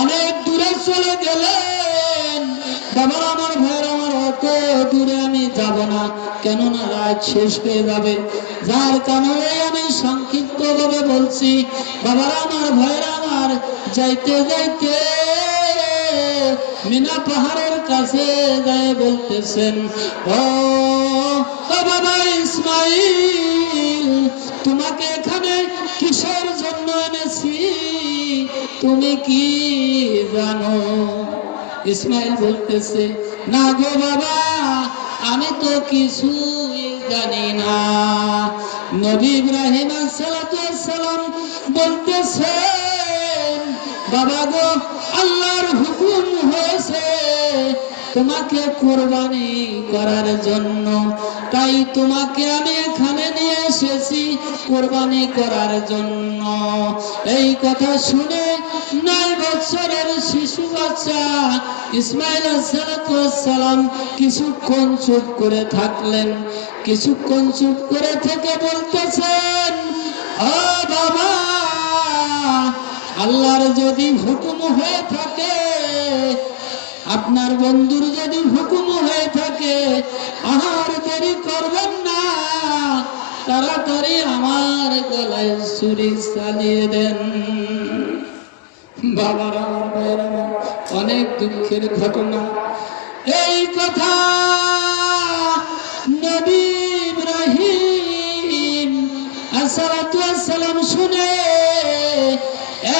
অনেক দূরে চলে গেলেন। বাবা আমার, ভাইরা আমার, অত দূরে আমি যাব না, কেননা রাত শেষ হয়ে যাবে, যার কারণে আমি সংক্ষিপ্ত ভাবে বলছি। বাবা আমার, ভাইরা আমার, যাইতে যাইতে মিনা পাহাড়ের কাছে যায় বলতেছেন, ও বাবা ইসমাইল, তোমাকে এখানে কিসের জন্য এনেছি তুমি কি জানো? ইসমাইল বলতেছে, না গো বাবা, আমি তো কিছুই জানি না। নবী ইব্রাহিম আলাইহিস সালাম বলতেছেন, বাবা গো, আল্লাহর হুকুম হয়েছে তোমাকে কুরবানি করার জন্য, তাই তোমাকে আমি এখানে নিয়ে এসেছি কুরবানি করার জন্য। এই কথা শুনে 9 বছরের শিশু বাচ্চা ইসমাইল আলাইহিস সালাম কিছুক্ষণ চুপ করে থাকলেন। কিছুক্ষণ চুপ করে থেকে বলতেছেন, ও বাবা, আল্লাহর যদি হুকুম হয়ে থাকে, আপনার বন্ধুর যদি হুকুম হয়ে থাকে, আর দেরি করবেন না, তাড়াতাড়ি আমার গলায় ছুরি চালিয়ে দেন। বাবার আমার, ভাইয়ের আমার, অনেক দুঃখের ঘটনা। এই কথা নবী ইব্রাহিম আলাইহিস সালাম শুনে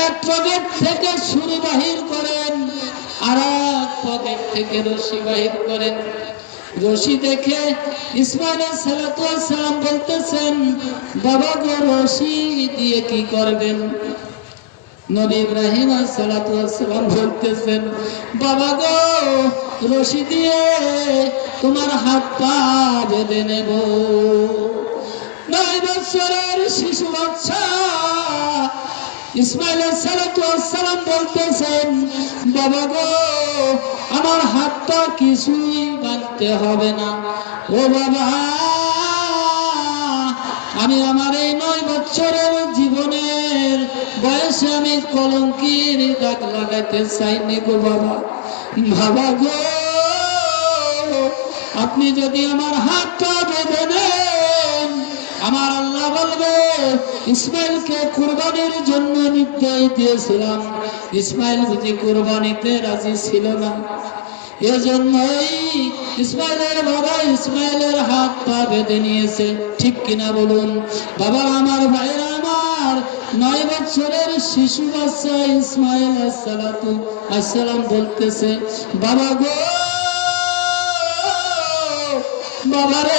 এক পকেট থেকে ছুরি বাহির করেন, আর এক পকেট থেকে রশি বাহির করেন। রশি দেখে ইসমাইল আলাইহিস সালাম বলতেছেন, বাবা গো, রশি দিয়ে কি করবেন? নবী ইব্রাহিম আলাইহিস সালাম বলতেছেন, বাবা গো, রশি দিয়ে তোমার হাত পা বেঁধে নেব। 9 বছরের শিশু বাচ্চা ইসমাইল আলাইহিস সালাম বলতেছেন, বাবা গো, আমার হাতটা কিছুই বাঁধতে হবে না। ও বাবা, আমি আমার এই 9 বছরের জীবনের বয়সে আমি কলঙ্কের দাগ লাগাইতে চাইনি গো বাবা। বাবা গো, আপনি যদি আমার হাতটা বেঁধে দেন, আমার আল্লাহ বলবে, ইসমাইলকে কুরবানির জন্য নির্দেশ দিয়েছিলাম, ইসমাইল বুঝি কুরবানিতে রাজি ছিল না। এজন্যই ইসমাইলের বাবা ইসমাইলের হাত পা বেঁধে নিয়েছে। ঠিক কিনা বলুন বাবা? আমার ভাইরা আমার, 9 বছরের শিশু বাচ্চা ইসমাইল আলাইহিস সালাম বলতেছে, বাবা গো, বাবা রে,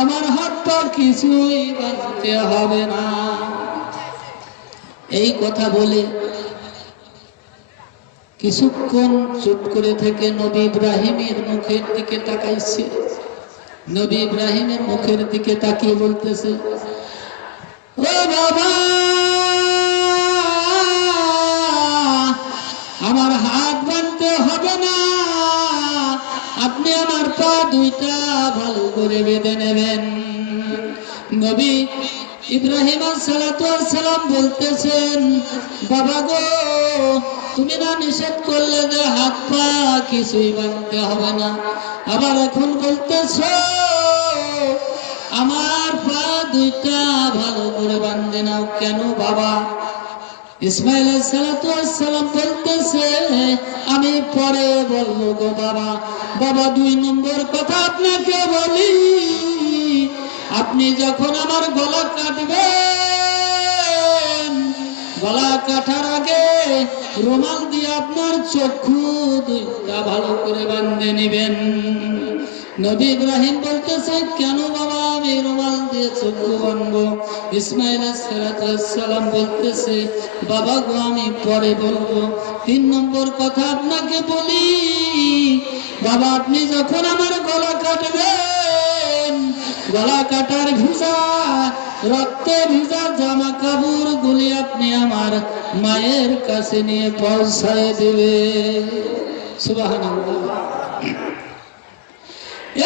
আমার হাত পা কিছুই বাঁধতে হবে না। এই কথা বলে কিছুক্ষণ চুপ করে থেকে নবী ইব্রাহিমের মুখের দিকে তাকাইছে। নবী ইব্রাহিমের মুখের দিকে তাকিয়ে বলতেছে, ও বাবা, আমার হাত বাঁধতে হবে না, আপনি আমার পা দুইটা ভালো করে বেঁধে নেবেন। নবী ইব্রাহিম আলাইহিস সালাম বলতেছেন, বাবা গো, তুমি না নিষেধ করলে যে হাত পা কিছুই বাঁধতে হবে না, আবার এখন বলতেছো আমার পা দুইটা ভালো করে বাঁধে নাও কেন বাবা? ইসমাইল আলাইহিস সালাম বলতেছে, আমি পরে বলবো গো বাবা। বাবা, 2 নম্বর কথা আপনাকে বলি, আপনি যখন আমার গলা কাটবেন, গলা কাটার আগে রুমাল দিয়ে আপনার চক্ষু দুইটা ভালো করে বাঁধে নেবেন। নবী ইব্রাহিম বলতেছে, কেন বাবা আমি রুমাল দিয়ে চক্ষু বাঁধবো? ইসমাইল আলাইহিস সালাম বলতেছে, বাবা গো, আমি পরে বলবো। 3 নম্বর কথা আপনাকে বলি, বাবা, আপনি যখন আমার গলা কাটবেন, গলা কাটার ভিজা রক্তে ভিজা জামা কাপড় গুলি আপনি আমার মায়ের কাছে নিয়ে পৌঁছায় দেবে। সুবহানাল্লাহ।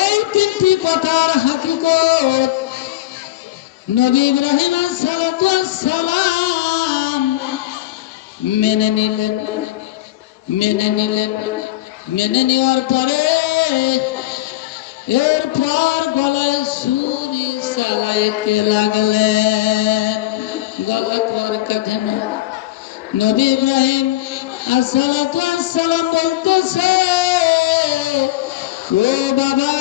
এই 3টি কথার হাকিকত নবী ইব্রাহিম আলাইহিস সালাম মেনে নিলেন। মেনে নেওয়ার পরে এরপর গলায় ছুরি চালাইতে লাগলেন। গলা তো আর কাটে না। নবী ইব্রাহিম আলাইহিস সালাম বলতেছে, ও বাবা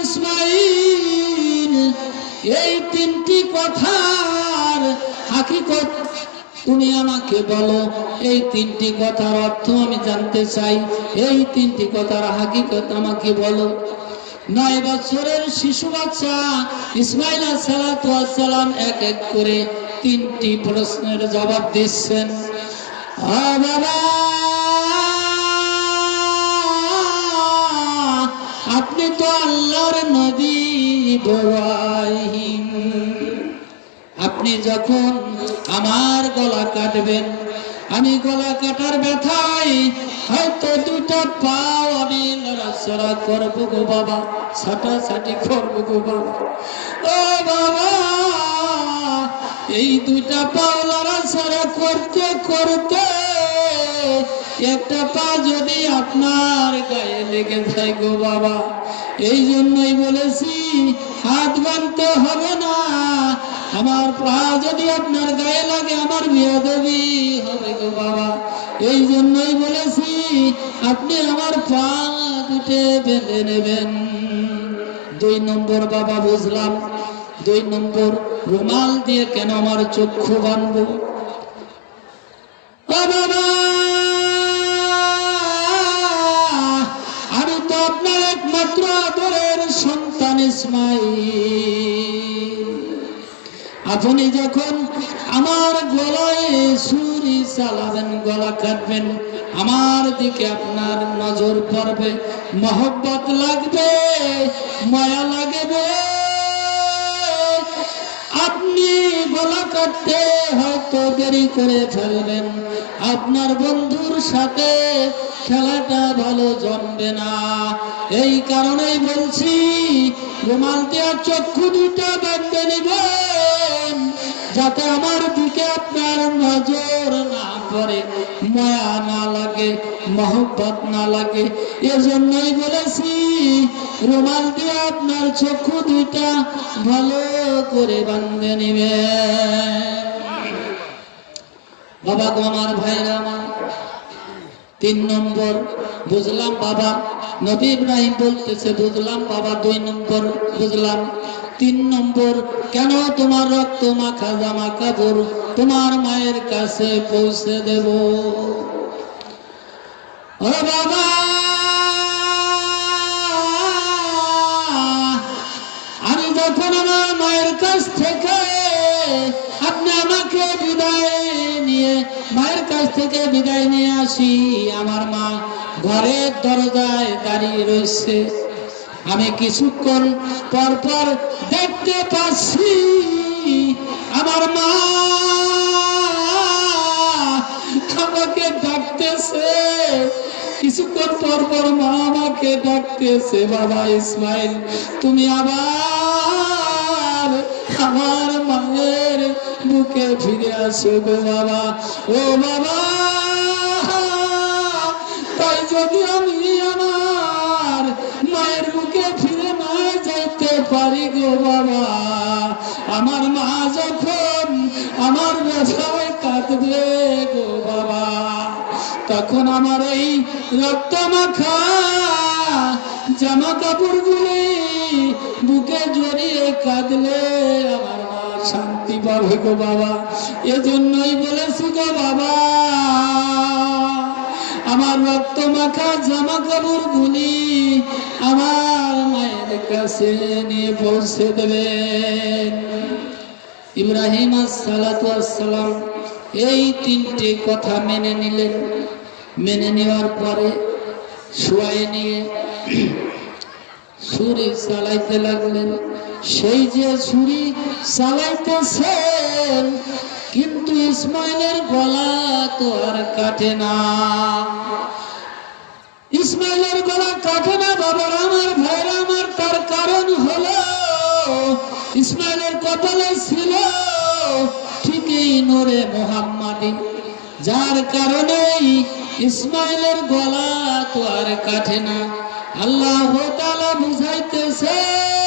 ইসমাইল, এই 3টি কথার হাকিকত তুমি আমাকে বলো। এই 3টি কথার অর্থ আমি জানতে চাই। এই 3টি কথার হাকিকত আমাকে বলো। 9 বছরের শিশু বাচ্চা ইসমাইল আলাইহিস সালাম এক এক করে 3টি প্রশ্নের জবাব দিচ্ছেন। বাবা, আপনি তো আল্লাহর নবী ইব্রাহিম, আপনি যখন আমার গলা কাটবেন, আমি গলা কাটার ব্যথায় হয়তো 2টা পাও আমি নড়াচড়া করবো গো বাবা, ছাটাছাটি করবো গো বাবা। ও বাবা, এই 2টা পাও নড়াচড়া করতে করতে একটা পা যদি আপনার গায়ে লেগে যায় গো বাবা, এই জন্যই বলেছি হাত বাঁধতে হবে না। আমার পা যদি আপনার গায়ে লাগে আমার বেয়াদবি হবে গো বাবা, এই জন্যই বলেছি আপনি আমার পা দুটো বেঁধে নেবেন। 2 নম্বর বাবা বুঝলাম। 2 নম্বর, রুমাল দিয়ে কেন আমার চক্ষু বাঁধবো? বাবা, আমি তো আপনার একমাত্র আদরের সন্তান ইসমাইল। আপনি যখন আমার গলায় ছুরি চালাবেন, গলা কাটবেন, আমার দিকে আপনার নজর পড়বে, মহব্বত লাগবে, মায়া লাগবে। আপনি গলা কাটতে হয়তো দেরি করে ফেলবেন, আপনার বন্ধুর সাথে খেলাটা ভালো জমবে না। এই কারণেই বলছি, রুমাল দেওয়ার চক্ষু দুটা বেঁধে নিবেন, যাতে আমার দিকে আপনার নজর না পড়ে, মায়া না লাগে, মহব্বত না লাগে। এজন্যই বলেছি, রুমাল দিয়ে আপনার চক্ষু দুটা ভালো করে বাঁধে নিবেন। বাবা গো, আমার ভাইরা আমার, 3 নম্বর বুঝলাম বাবা। নবী ইব্রাহিম বলতেছে বুঝলাম বাবা, 2 নম্বর বুঝলাম। 3 নম্বর, কেন তোমার রক্ত মাখা জামা কাপড় তোমার মায়ের কাছে পৌঁছে দেব? ও বাবা, আমি যখন আমার মায়ের কাছ থেকে আপনি আমাকে বিদায় নিয়ে মায়ের কাছ থেকে বিদায় নিয়ে আসি, আমার মা ঘরের দরজায় দাঁড়িয়ে রয়েছে। আমি কিছুক্ষণ পর পর দেখতে পাচ্ছি আমার মা আমাকে ডাকতেছে। কিছুক্ষণ পর পর মা আমাকে ডাকতেছে, বাবা ইসমাইল, তুমি আবার আমার মায়ের বুকে ফিরে আসো গো বাবা। ও বাবা, তাই যদি আমি আমার মায়ের বুকে ফিরে না যাইতে পারি গো বাবা, আমার মা যখন আমার ব্যথায় কাঁদবে গো বাবা, তখন আমার এই রক্ত মাখা জামা কাপড়গুলি বুকে জড়িয়ে কাঁদলে আমার মা শান্তি পাবে গো বাবা। এজন্যই বলেছি গো বাবা, আমার রক্ত মাখা জামা কাপড়গুলি আমার মায়ের কাছে নিয়ে পৌঁছে দেবেন। ইব্রাহিম আসসালাতু আসসালাম এই 3টে কথা মেনে নিলেন। মেনে নেওয়ার পরে শুয়ায় নিয়ে ছুরি চালাইতে লাগলেন। সেই যে ছুরি চালাইতেছেন, কিন্তু ইসমাইলের গলা তো আর কাটে না। ইসমাইলের গলা কাটে না বাবার আমার, ভাইরা আমার। তার কারণ হলো ইসমাইলের কপালে ছিল ঠিকই নূরে মুহাম্মাদি, যার কারণেই ইসমাইলের গলা তো আর কাটে না। আল্লাহ তাআলা বুঝাইতেছেন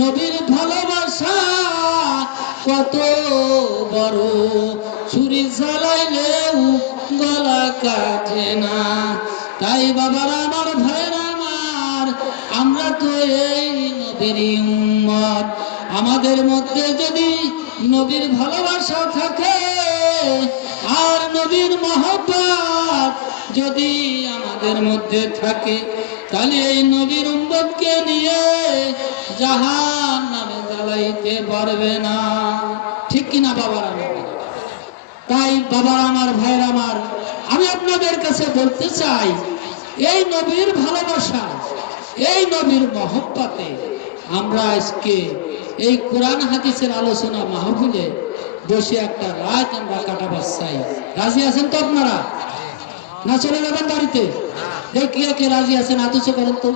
নবীর ভালোবাসা কত বড়, ছুরি চালাইলেও গলা কাটে না। তাই বাবারা আমার, ভাইরা আমার, আমরা তো এই নবীর উম্মত। আমাদের মধ্যে যদি নবীর ভালোবাসা থাকে আর নবীর মহব্বত যদি আমাদের মধ্যে থাকে, তাহলে এই নবীর উম্মতকে নিয়ে জাহান্নামে জ্বালাইতে পারবে না। ঠিক কিনা বাবারা? তাই বাবারা আমার, ভাইরা আমার, আমি আপনাদের কাছে বলতে চাই, এই নবীর ভালোবাসা, এই নবীর মহব্বতে আমরা আজকে এই কোরআন হাদিসের আলোচনা মাহফিলে বসে একটা রাত আমরা কাটাবার চাই। রাজি আছেন তো আপনারা? না চলে যাবেন বাড়িতে? দেখি কে রাজি আছেন, আতুচ করেন তো।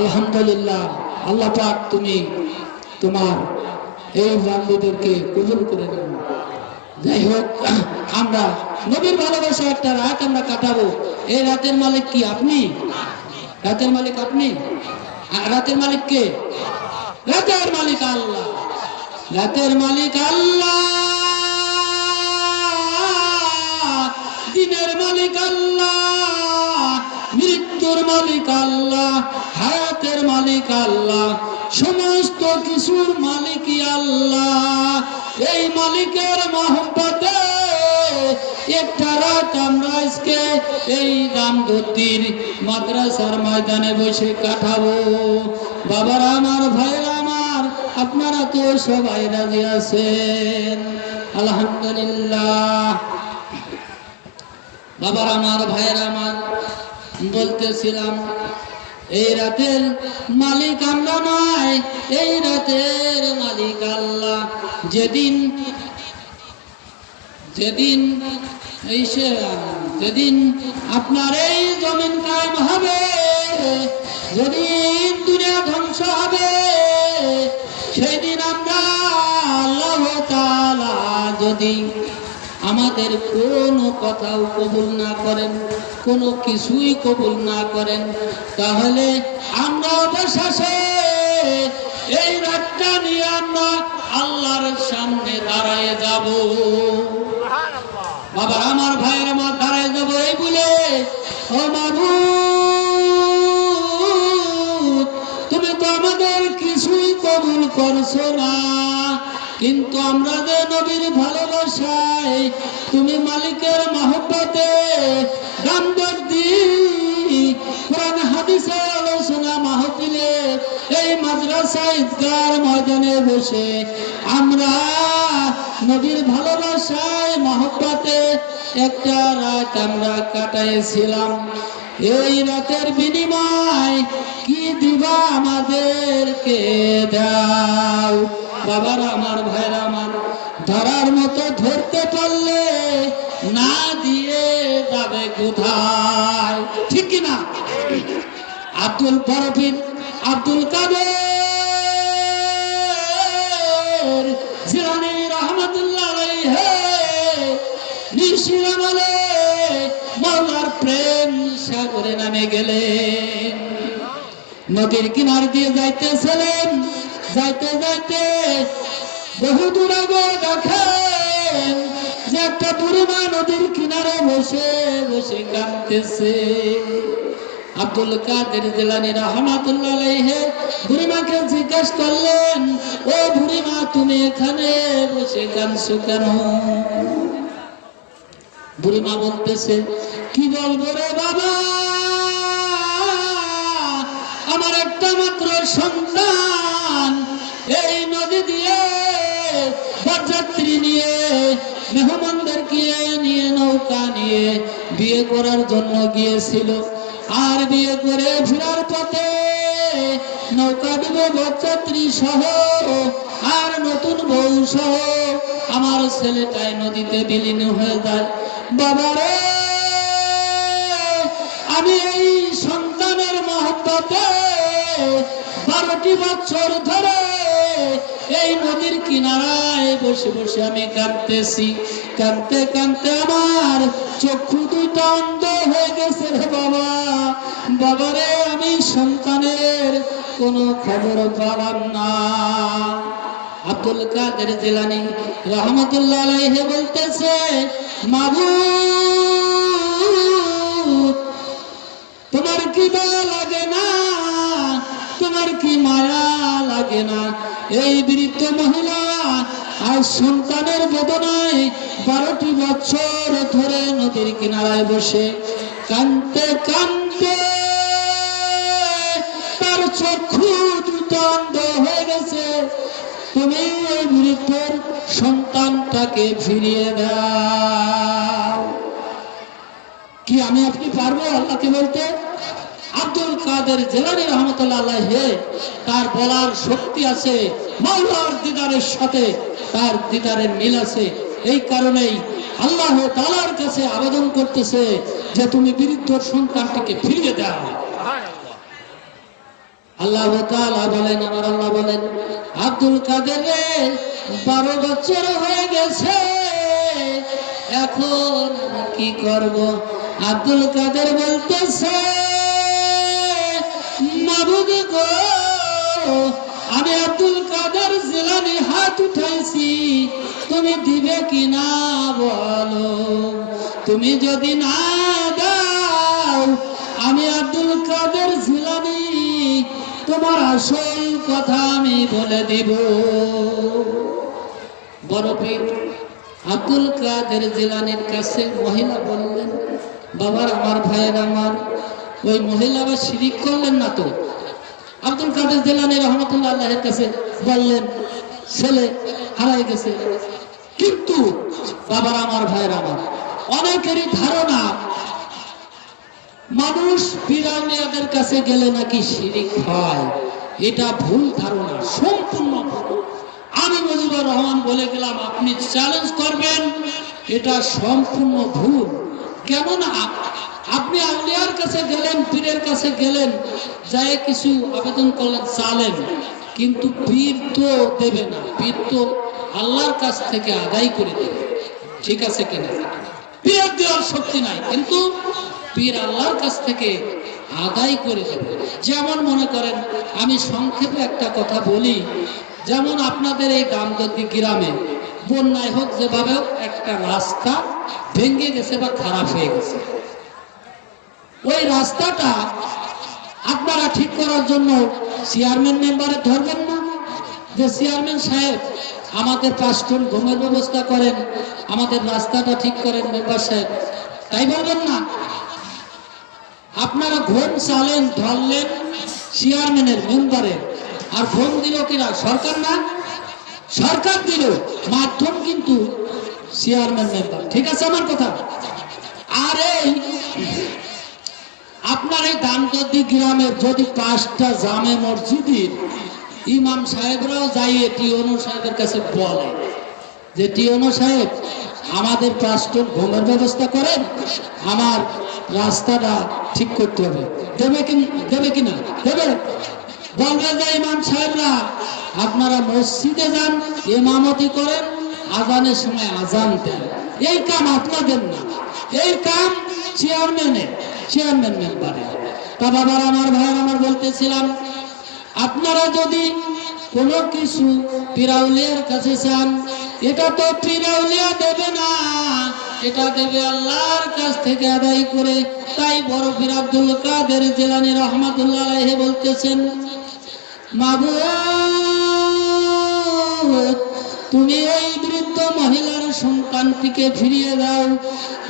আলহামদুলিল্লাহ। আল্লাহ পাক তুমি তোমার এই বান্ধবদেরকে কবুল করে দেন। যাই হোক, আমরা নবীর ভালোবাসা একটা রাত আমরা কাটাবো। এই রাতের মালিক কি? আপনি। রাতের মালিক আপনি। রাতের মালিক কে? রাতের মালিক আল্লাহ। রাতের মালিক আল্লাহ, দিনের মালিক আল্লাহ, মৃত্যুর মালিক আল্লাহ, হায়াতের মালিক আল্লাহ, সমস্ত কিছুর মালিকই আল্লাহ। এই মালিকের মহব্বতে একটা রাত আমরা আজকে এই রামদত্তির মাদ্রাসার ময়দানে বসে কাটাবো। বাবারা আমার, ভাইরা আমার, আপনারা তো সবাই রাজি আছেন? আলহামদুলিল্লাহ। বাবারা আমার, ভাইরা আমার, বলতেছিলাম এই রাতের মালিক আমরা নয়, এই রাতের মালিক আল্লাহ। যেদিন যেদিন যেদিন আপনার এই জমিন কায়েম হবে, যেদিন দুনিয়া ধ্বংস হবে, সেই দিন আমরা আল্লাহ তাআলা যদি আমাদের কোনো কথাও কবুল না করেন, কোনো কিছুই কবুল না করেন, তাহলে আমরা অবশেষে এই রাতটা নিয়ে আমরা আল্লাহর সামনে দাঁড়ায় যাব। বাবা আমার ভাইয়ের আমার দাঁড়ায় যাব এই বলে, ও মাবুদ তুমি তো আমাদের কিছুই কবুল করছো না, কিন্তু আমরা যে নবীর ভালোবাসায়, তুমি মালিকের মহব্বতে গাম্বর্দি কোরআন হাদিসের আলোচনা মাহফিলে এই মাদ্রাসা ঈদগার ময়দানে বসে আমরা নবীর ভালোবাসায় মহব্বতে একটা রাত আমরা কাটাইছিলাম। এই রাতের বিনিময় কি দিবা আমাদেরকে দাও। বাবারা আমার ভাইরা আমার, ধরার মতো ধরতে পারলে না দিয়ে যাবে কোথায়, ঠিক কিনা? আব্দুল বরফিন আব্দুল কাদের জিলানী রহমাতুল্লাহ আলাইহি নিশির আমলে মাওলার প্রেম সাগরে নামে গেলেন। নদীর কিনার দিয়ে যাইতেছিলেন, যাইতে যাইতে বহু দূর আগে দেখেন যে একটা বুড়িমা নদীর কিনারে বসে বসে কাঁদতেছে। আব্দুল কাদের জিলানী রাহমাতুল্লাহ আলাইহি বুড়িমাকে জিজ্ঞেস করলেন, ও বুড়িমা তুমি এখানে বসে কাঁদছো কেন? বুড়িমা বলতেছে, কি বলবো রে বাবা, আমার একটা মাত্র সন্তান এই নদী দিয়ে বরযাত্রী নিয়ে মেহমানদেরকে নিয়ে নৌকা নিয়ে বিয়ে করার জন্য গিয়েছিল, আর বিয়ে করে ফেরার পথে নৌকা ডুবে বরযাত্রী সহ আর নতুন বউ সহ আমার ছেলেটাই নদীতে বিলীন হয়ে যায়। বাবারে, আমি এই সন্তানের মহব্বতে 12টি বছর ধরে এই নদীর কিনারায় বসে বসে আমি কাঁদতেছি। কাঁদতে কাঁদতে আমার চক্ষু দুইটা অন্ধ হয়ে গেছে রে বাবা। বাবারে, আমি সন্তানের কোনো খবর পালাম না। আব্দুল কাদের জিলানী রাহমাতুল্লাহ আলাইহি বলতেছে, মাবুদ তোমার কি দয়া লাগে না, তোমার কি মায়া লাগে না? এই বৃদ্ধ মহিলা আর সন্তানের বেদনায় 12টি বছর ধরে নদীর কিনারায় বসে কাঁদতে কাঁদতে তার চক্ষু দুটো অন্ধ হয়ে গেছে। তুমি এই বৃদ্ধের সন্তানটাকে ফিরিয়ে দাও। কি আমি আপনি পারবো আল্লাহকে বলতে? আব্দুল কাদের জিলানী রাহমাতুল্লাহ আলাইহি তার বলার শক্তি আছে, মাওলার দিদারের সাথে তার দিদারের মিল আছে। এই কারণেই আল্লাহ তাআলার কাছে আবেদন করতেছে যে তুমি বৃদ্ধ সন্তানটাকে ফিরিয়ে দাও। আল্লাহ তাআলা বলেন, আমার আল্লাহ বলেন, আব্দুল কাদের রে 12 বছর হয়ে গেছে, এখন কি করব? আব্দুল কাদের বলতেছে, মাবুদ গো, আমি আব্দুল কাদের জিলানী হাত উঠাইছি, তুমি দিবে কি না বলো? তুমি যদি না দাও, আমি আব্দুল কাদের জিলানী তোমার আসল কথা আমি বলে দিব। বড় পীর আব্দুল কাদের জিলানীর কাছে মহিলা বললেন, বাবার আমার ভাইয়ের আমার, ওই মহিলা আবার শিরিক করলেন না তো? আব্দুল কাদের জিলানী রাহমাতুল্লাহ আলাইহির কাছে বললেন, ছেলে হারাই গেছে। কিন্তু বাবার আমার ভাইয়ের আমার, অনেকেরই ধারণা মানুষ পীর-আউলিয়াদের কাছে গেলে নাকি শিরিক হয়, এটা ভুল ধারণা, সম্পূর্ণ ভুল। আমি মুজিবুর রহমান বলে গেলাম, আপনি চ্যালেঞ্জ করবেন, এটা সম্পূর্ণ ভুল। কেননা আপনি আউলিয়ার কাছে গেলেন, পীরের কাছে গেলেন, যাই কিছু আবেদন করলেন, চালেন, কিন্তু পীর তো দেবে না, পীর তো আল্লাহর কাছ থেকে আদায় করে দেবে। ঠিক আছে কিনা? পীর দেওয়ার শক্তি নাই, কিন্তু পীর আল্লাহর কাছ থেকে আদায় করে দেবে। যেমন মনে করেন, আমি সংক্ষেপে একটা কথা বলি, যেমন আপনাদের এই গামদদি গ্রামে বন্যায় হোক যেভাবে হোক একটা রাস্তা ভেঙে গেছে বা খারাপ হয়ে গেছে, ওই রাস্তাটা আপনারা ঠিক করার জন্য চেয়ারম্যান মেম্বারে ধরবেন না, যে চেয়ারম্যান সাহেব আমাদের 5 টন ঘুমের ব্যবস্থা করেন, আমাদের রাস্তাটা ঠিক করেন মেম্বার সাহেব, তাই বলবেন না? আপনারা ঘুম চালেন, ধরলেন চেয়ারম্যানের মেম্বারের, আর ফোন দিল কিনা? সরকার না? সরকার দিল, মাধ্যম কিন্তু চেয়ারম্যান মেম্বার। ঠিক আছে আমার কথা? আর এই আপনার এই গামদদি গ্রামের যদি 5টা জামে মসজিদের ইমাম সাহেবরাও যাইয়ে টিওনো সাহেবের কাছে বলে যে টিওনো সাহেব আমাদের 5 টন ঘুমের ব্যবস্থা করেন, আমার রাস্তাটা ঠিক করতে হবে, দেবে কিনা? দেবে। বলবে যে ইমাম সাহেবরা আপনারা মসজিদে যান, ইমামতি করেন, আজানের সময় আজান দেন, এই কাম আপনাদের না, এই কাম চেয়ারম্যান মেম্বারের। তা বাবার আমার, ভাইয়ের আমার, বলতেছিলাম, আপনারা যদি কোনো কিছু পীর-আউলিয়ার কাছে চান, এটা তো পীর-আউলিয়া দেবে না, এটা দেবে আল্লাহর কাছ থেকে আদায় করে। তাই বড় পীর আব্দুল কাদের জিলানী রহমাতুল্লাহ আলাইহি বলতেছেন, মাবুদ তুমি এই বৃদ্ধ মহিলার সন্তানটিকে ফিরিয়ে দাও,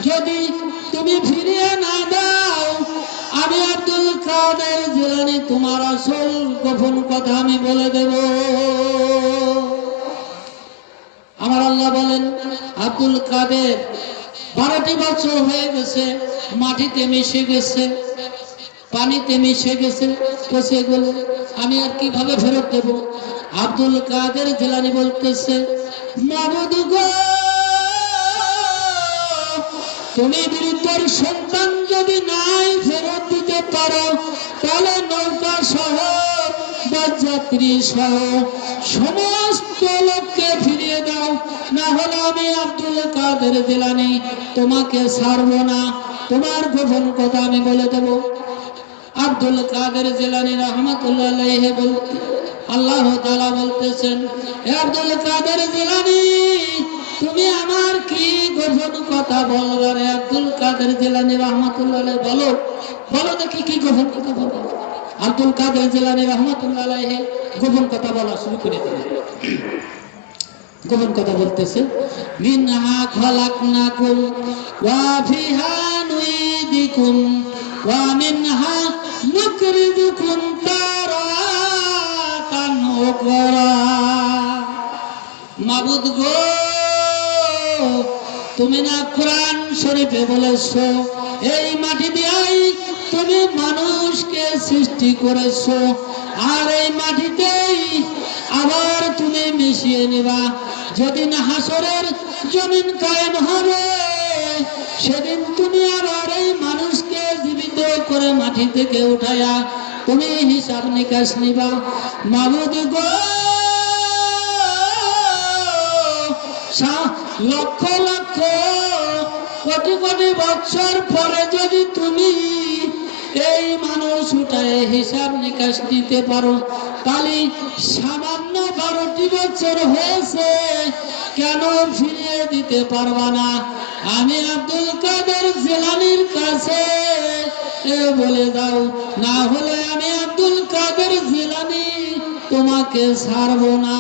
যদি তুমি ফিরিয়ে না দাও, আমি আব্দুল কাদের জিলানী তোমার আসল গোপন কথা আমি বলে দেব। আমার আল্লাহ বলেন, আব্দুল কাদের 12টি বছর হয়ে গেছে, মাটিতে মিশে গেছে, পানিতে মিশে গেছে, পচে গেল, আমি আর কিভাবে ফেরত দেব? আব্দুল কাদের জিলানী বলতেছে, মাবুদ গো, তুমি বৃদ্ধর সন্তান যদি নাই ফেরত দিতে পারো, তাহলে নৌকা সহ বা যাত্রী সহ সমস্ত লোককে ফিরিয়ে দাও, না হলে আমি আব্দুল কাদের জিলানী তোমাকে ছাড়বো না, তোমার গোপন কথা আমি বলে দেব। আব্দুল কাদের জিলানী রহমাতুল্লাহ আলাইহি আল্লাহ তাআলা বলতেছেন, হে আব্দুল কাদের জিলানী তুমি আমার কি গোপন কথা বলবে? রে আব্দুল কাদের জিলানী রহমাতুল্লাহ আলাইহি বলো, বলো দেখি কি গোপন কথা বলো। আব্দুল কাদের জিলানী রহমাতুল্লাহ আলাইহি গোপন কথা বলা শুরু করে দিলেন। গোপন কথা বলতেছে, মিনহা খালাকনাকুম ওয়া ফিহা নুইদিকুম ওয়া মিনহা নুখরিজুকুম তারাতান উখরা। মাবুদ গো, তুমি না কোরআন শরীফে বলেছো এই মাটি দিয়েই তুমি মানুষকে সৃষ্টি করেছো, আর এই মাটিতেই আবার তুমি মিশিয়ে নিবা। যেদিন হাসরের জমিন কায়েম হবে, সেদিন তুমি আবার এই মানুষকে জীবিত করে মাটি থেকে উঠাইয়া তুমি হিসাব নিকাশ নিবা। মাবুদ গো, লক্ষ লক্ষ কোটি কোটি বছর পরে যদি তুমি এই মানুষ উঠায় হিসাব নিকাশ দিতে পারো, তাহলে সামান্য 12টি বছর হয়েছে, কেন ফিরিয়ে দিতে পারবা না? আমি আব্দুল কাদের জিলানীর কাছে বলে দাও, না হলে আমি আব্দুল কাদের জিলানী তোমাকে ছাড়বো না।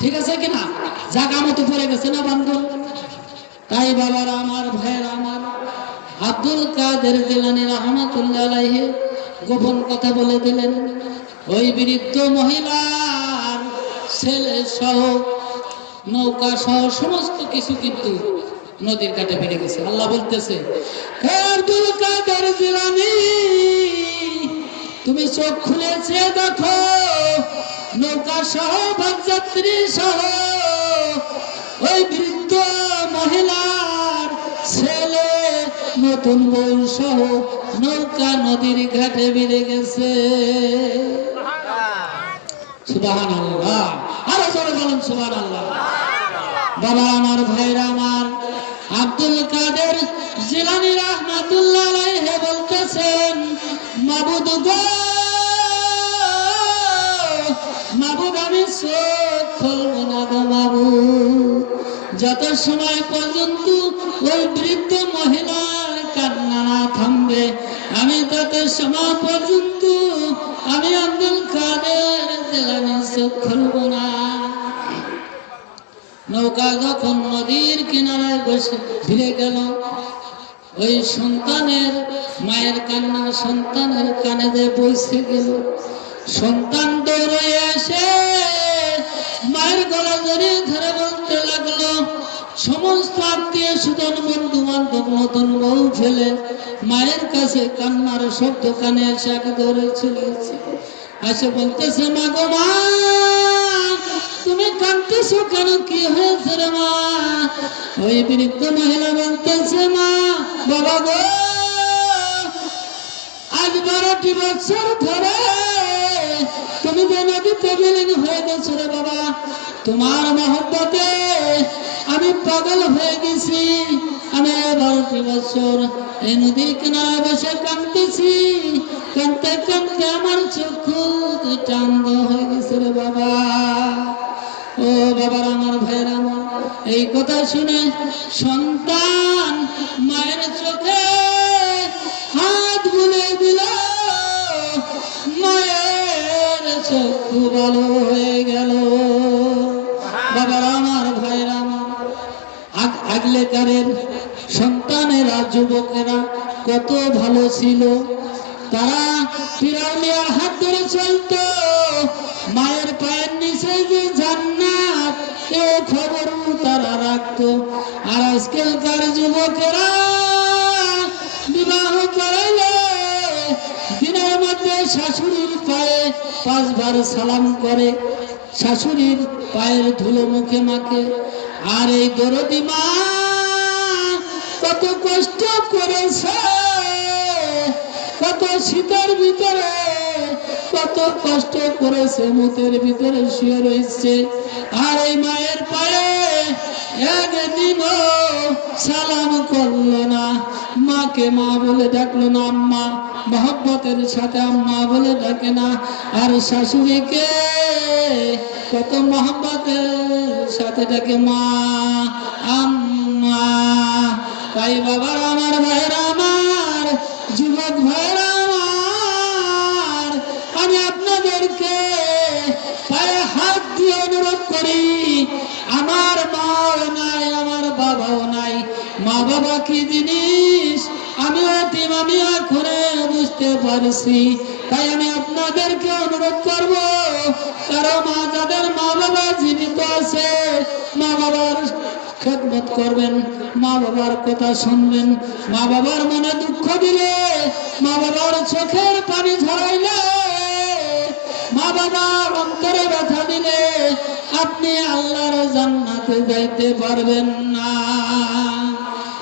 ঠিক আছে কিনা? জায়গা মতো পড়ে গেছে না বান্ধব? তাই বাবার আমার, ভাইয়ের আমার, আব্দুল কাদের জিলানী রহমাতুল্লাহ আলাইহি গোপন কথা বলে দিলেন। ওই বৃদ্ধ মহিলার ছেলে সহ নৌকা সহ সমস্ত কিছু কিন্তু নদীর কাছে ফিরে গেছে। আল্লাহ বলতেছে, হে আব্দুল কাদের জিলানী, তুমি চোখ খুলেছে দেখো, নৌকা সহ যাত্রী সহ ওই বৃদ্ধ মহিলার ছেলে নতুন বউ সহ নৌকা নদীর ঘাটে ভিড়ে গেছে। সুবহানাল্লাহ, আরো জোরে বলুন সুবহানাল্লাহ। বাবা আমার, ভাইরা আমার, আব্দুল কাদের জিলানী রাহমাতুল্লাহ আলাইহি বলতেছেন, মাবুদ গো, মাবুদ আমি চোখ খুলবো না গো মাবুদ, যত সময় পর্যন্ত ওই বৃদ্ধ মহিলার কান্না না থামবে, আমি তত সময় পর্যন্ত আমি আব্দুল কাদের জিলানী চোখ খুলবো না। নৌকা যখন নদীর কিনারায় বসে ভিড়ে গেল, ওই সন্তানের মায়ের কান্না সন্তানের কানে দিয়ে বসে গেল। সন্তান দৌড়ে এসে মায়ের গলা জড়িয়ে ধরে বলতে লাগলো, সমস্ত আত্মীয় স্বজন বন্ধু বান্ধব নতুন বউ ফেলে মায়ের কাছে কান্নার শব্দ কানে এসে আগে দৌড়ে চলেছে। আসে বলতেছে, মা গো মা, তুমি কাঁদতেছো কেন, কি হয়েছে রে মা? ওই বৃদ্ধ মহিলা বলতেছে, মা বাবা গো, আজ 12টি বছর ধরে তুমি যে নদীতে বিলীন হয়ে গেছো রে বাবা, তোমার মহব্বতে আমি পাগল হয়ে গেছি। আমি 12টি বছর এই নদীর কিনারে বসে কাঁদতেছি, কাঁদতে কাঁদতে আমার চক্ষু দুটা অন্ধ হয়ে গেছে রে বাবা। ও বাবার আমার, ভাইয়ের আমার, এই কথা শুনে সন্তান মায়ের চোখে হাত বুলিয়ে দিল, মায়ের চক্ষু ভালো হয়ে গেল। বাবার আমার, ভাইয়ের আমার, আগলেকারের সন্তানেরা যুবকেরা কত ভালো ছিল। তারা ফিরাউনের হাত ধরে চলতো, মায়ের পায়ের নিচে যে জান্নাত এ খবর তারা রাখতো। আর আজকালকার যুবকেরা বিবাহ করাইলে দিনের মধ্যে শাশুড়ির পায়ে 5 বার সালাম করে, শাশুড়ির পায়ের ধুলো মুখে মাখে। আর এই দরদি মা কত কষ্ট করেছে, কত শীতের ভিতরে কত কষ্ট করেছে, মুতের ভিতরে শুয়ে রয়েছে। আর এই মায়ের পায়ে একদিনও সালাম করলো না, মাকে মা বলে ডাকলো না, আম্মা মহব্বতের সাথে আম্মা বলে ডাকে না। আর শাশুড়িকে কত মহব্বতের সাথে ডাকে মা, আম্মা। তাই বাবার আমার, ভাইয়েরা আমার, যুবক ভাইয়েরা আমার, আমি আপনাদেরকে পায়ে হাত দিয়ে অনুরোধ করি, আমার মাও নাই, আমার বাবাও নাই, মা বাবা কি জিনিস আমি অতীম, আমি এখনো বুঝতে পারছি। তাই আমি আপনাদেরকে অনুরোধ করব, কারো মা, যাদের মা বাবা জীবিত আছে, মা বাবার খেদমত করবেন, মা বাবার কথা শুনবেন। মা বাবার মনে দুঃখ দিলে, মা বাবার চোখের পানি ঝরাইলে, মা বাবার অন্তরে ব্যথা দিলে আপনি আল্লাহর জান্নাতে যাইতে পারবেন না।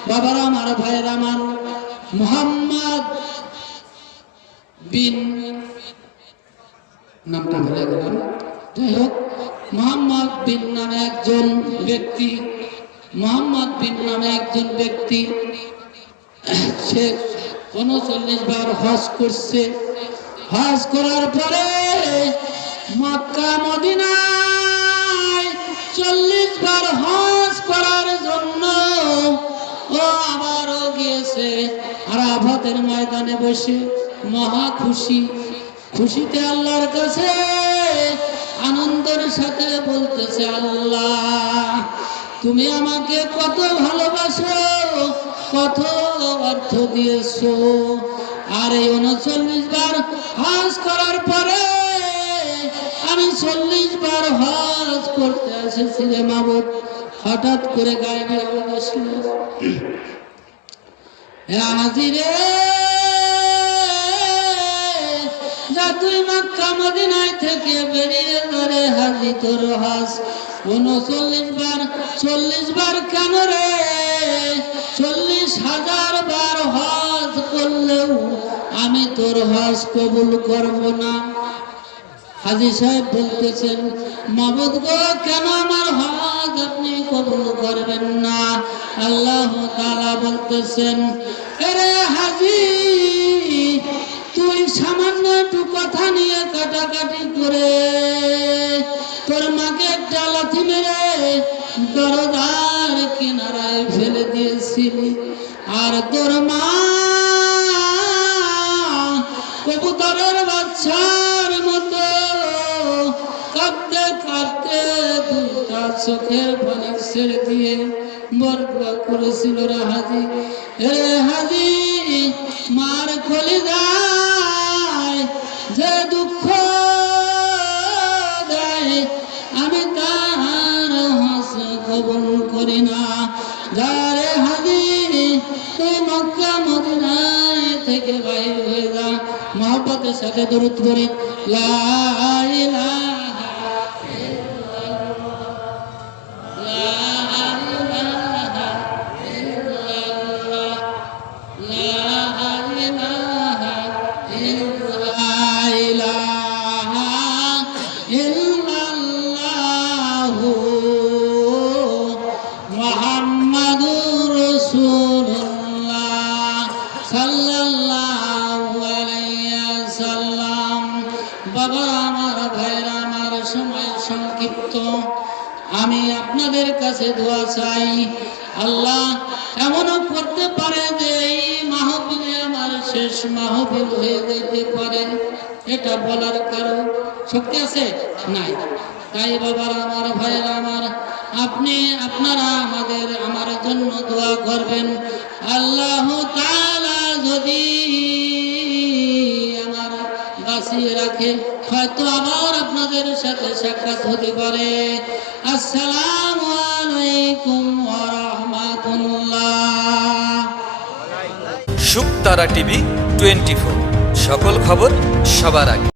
বাবার আমার, ভাইয়ের আমার, মুহাম্মদ বিন, নামটা ভুলে গেলাম, যাই হোক, মুহাম্মদ বিন নামে একজন ব্যক্তি, মুহাম্মদ বিন নামে একজন ব্যক্তি, সে 39 বার হজ করছে। হজ করার পরে মক্কা মদিনায় 40 বার হজ করার জন্য ও আবারও গিয়েছে। আরাফাতের ময়দানে বসে মহা খুশি, খুশিতে আল্লাহর কাছে আনন্দের সাথে বলতেছে, আল্লাহ তুমি আমাকে কত ভালোবাসো, কত অর্থ দিয়েছো। আর এই 39 বার হজ করার পরে আমি 40 বার হজ করতে এসেছি রে মাবুদ। হঠাৎ করে গায়েবী আওয়াজ আসলো, হাজিরে যা তুই মক্কা মদিনায় থেকে বেরিয়ে ধরে হাজি তোর হজ 39 বার 40 বার কেন রে? 40,000 বার হজ করলেও আমি তোর হজ কবুল করব না। হাজী সাহেব বলতেছেন, মাবুদ গো, কেন আমার হজ আপনি কবুল করবেন না? আল্লাহ তাআলা বলতেছেন, আরে হাজী, তুই সামান্য একটু কথা নিয়ে কাটাকাটি করে তোর মাকে একটা লাথি মেরে দরজার কিনারায় ফেলে দিয়েছিলি, আর তোর মা কবুতরের বাচ্চার মতো কাঁদতে কাঁদতে দুইটা চোখের পানি ছেড়ে দিয়ে বরদোয়া করেছিল রে হাজী। রে হাজী, মার কলিজায় যে দুঃখ দেয় আমি তার হজ কবুল করি না। যারে হাজী, তুই মক্কা মদিনায় থেকে বাইর হয়ে যা। মহব্বতের সাথে দরুদ পড়ি, লা ইলাহা ইল্লাল্লাহ, লা ইলাহা ইল্লাল্লাহ, লা ইলাহা ইল্লাল্লাহ, মুহাম্মাদুর রাসূলুল্লাহ সাল্লাল্লাহু আলাইহি ওয়াসাল্লাম। বাবা আমার, ভাইরা আমার, সময় সংক্ষিপ্ত, আমি আপনাদের কাছে দোয়া চাই। আল্লাহ এমনও করতে পারে যে এই মাহফিলে আমার শেষ মাহফিল হয়ে যেতে পারে, এটা বলার কারো শক্তি আছে নাই। তাই বাবার আমার, ভাইয়েরা আমার, আপনারা আমার জন্য দোয়া করবেন। আল্লাহ তাআলা যদি আমার বাঁচিয়ে রাখে, হয়তো আবার আপনাদের সাথে সাক্ষাৎ হতে পারে। আসসালামু আলাইকুম ওয়া রাহমাতুল্লাহ। শুকতারা টিভি 24, সকল খবর সবার আগে।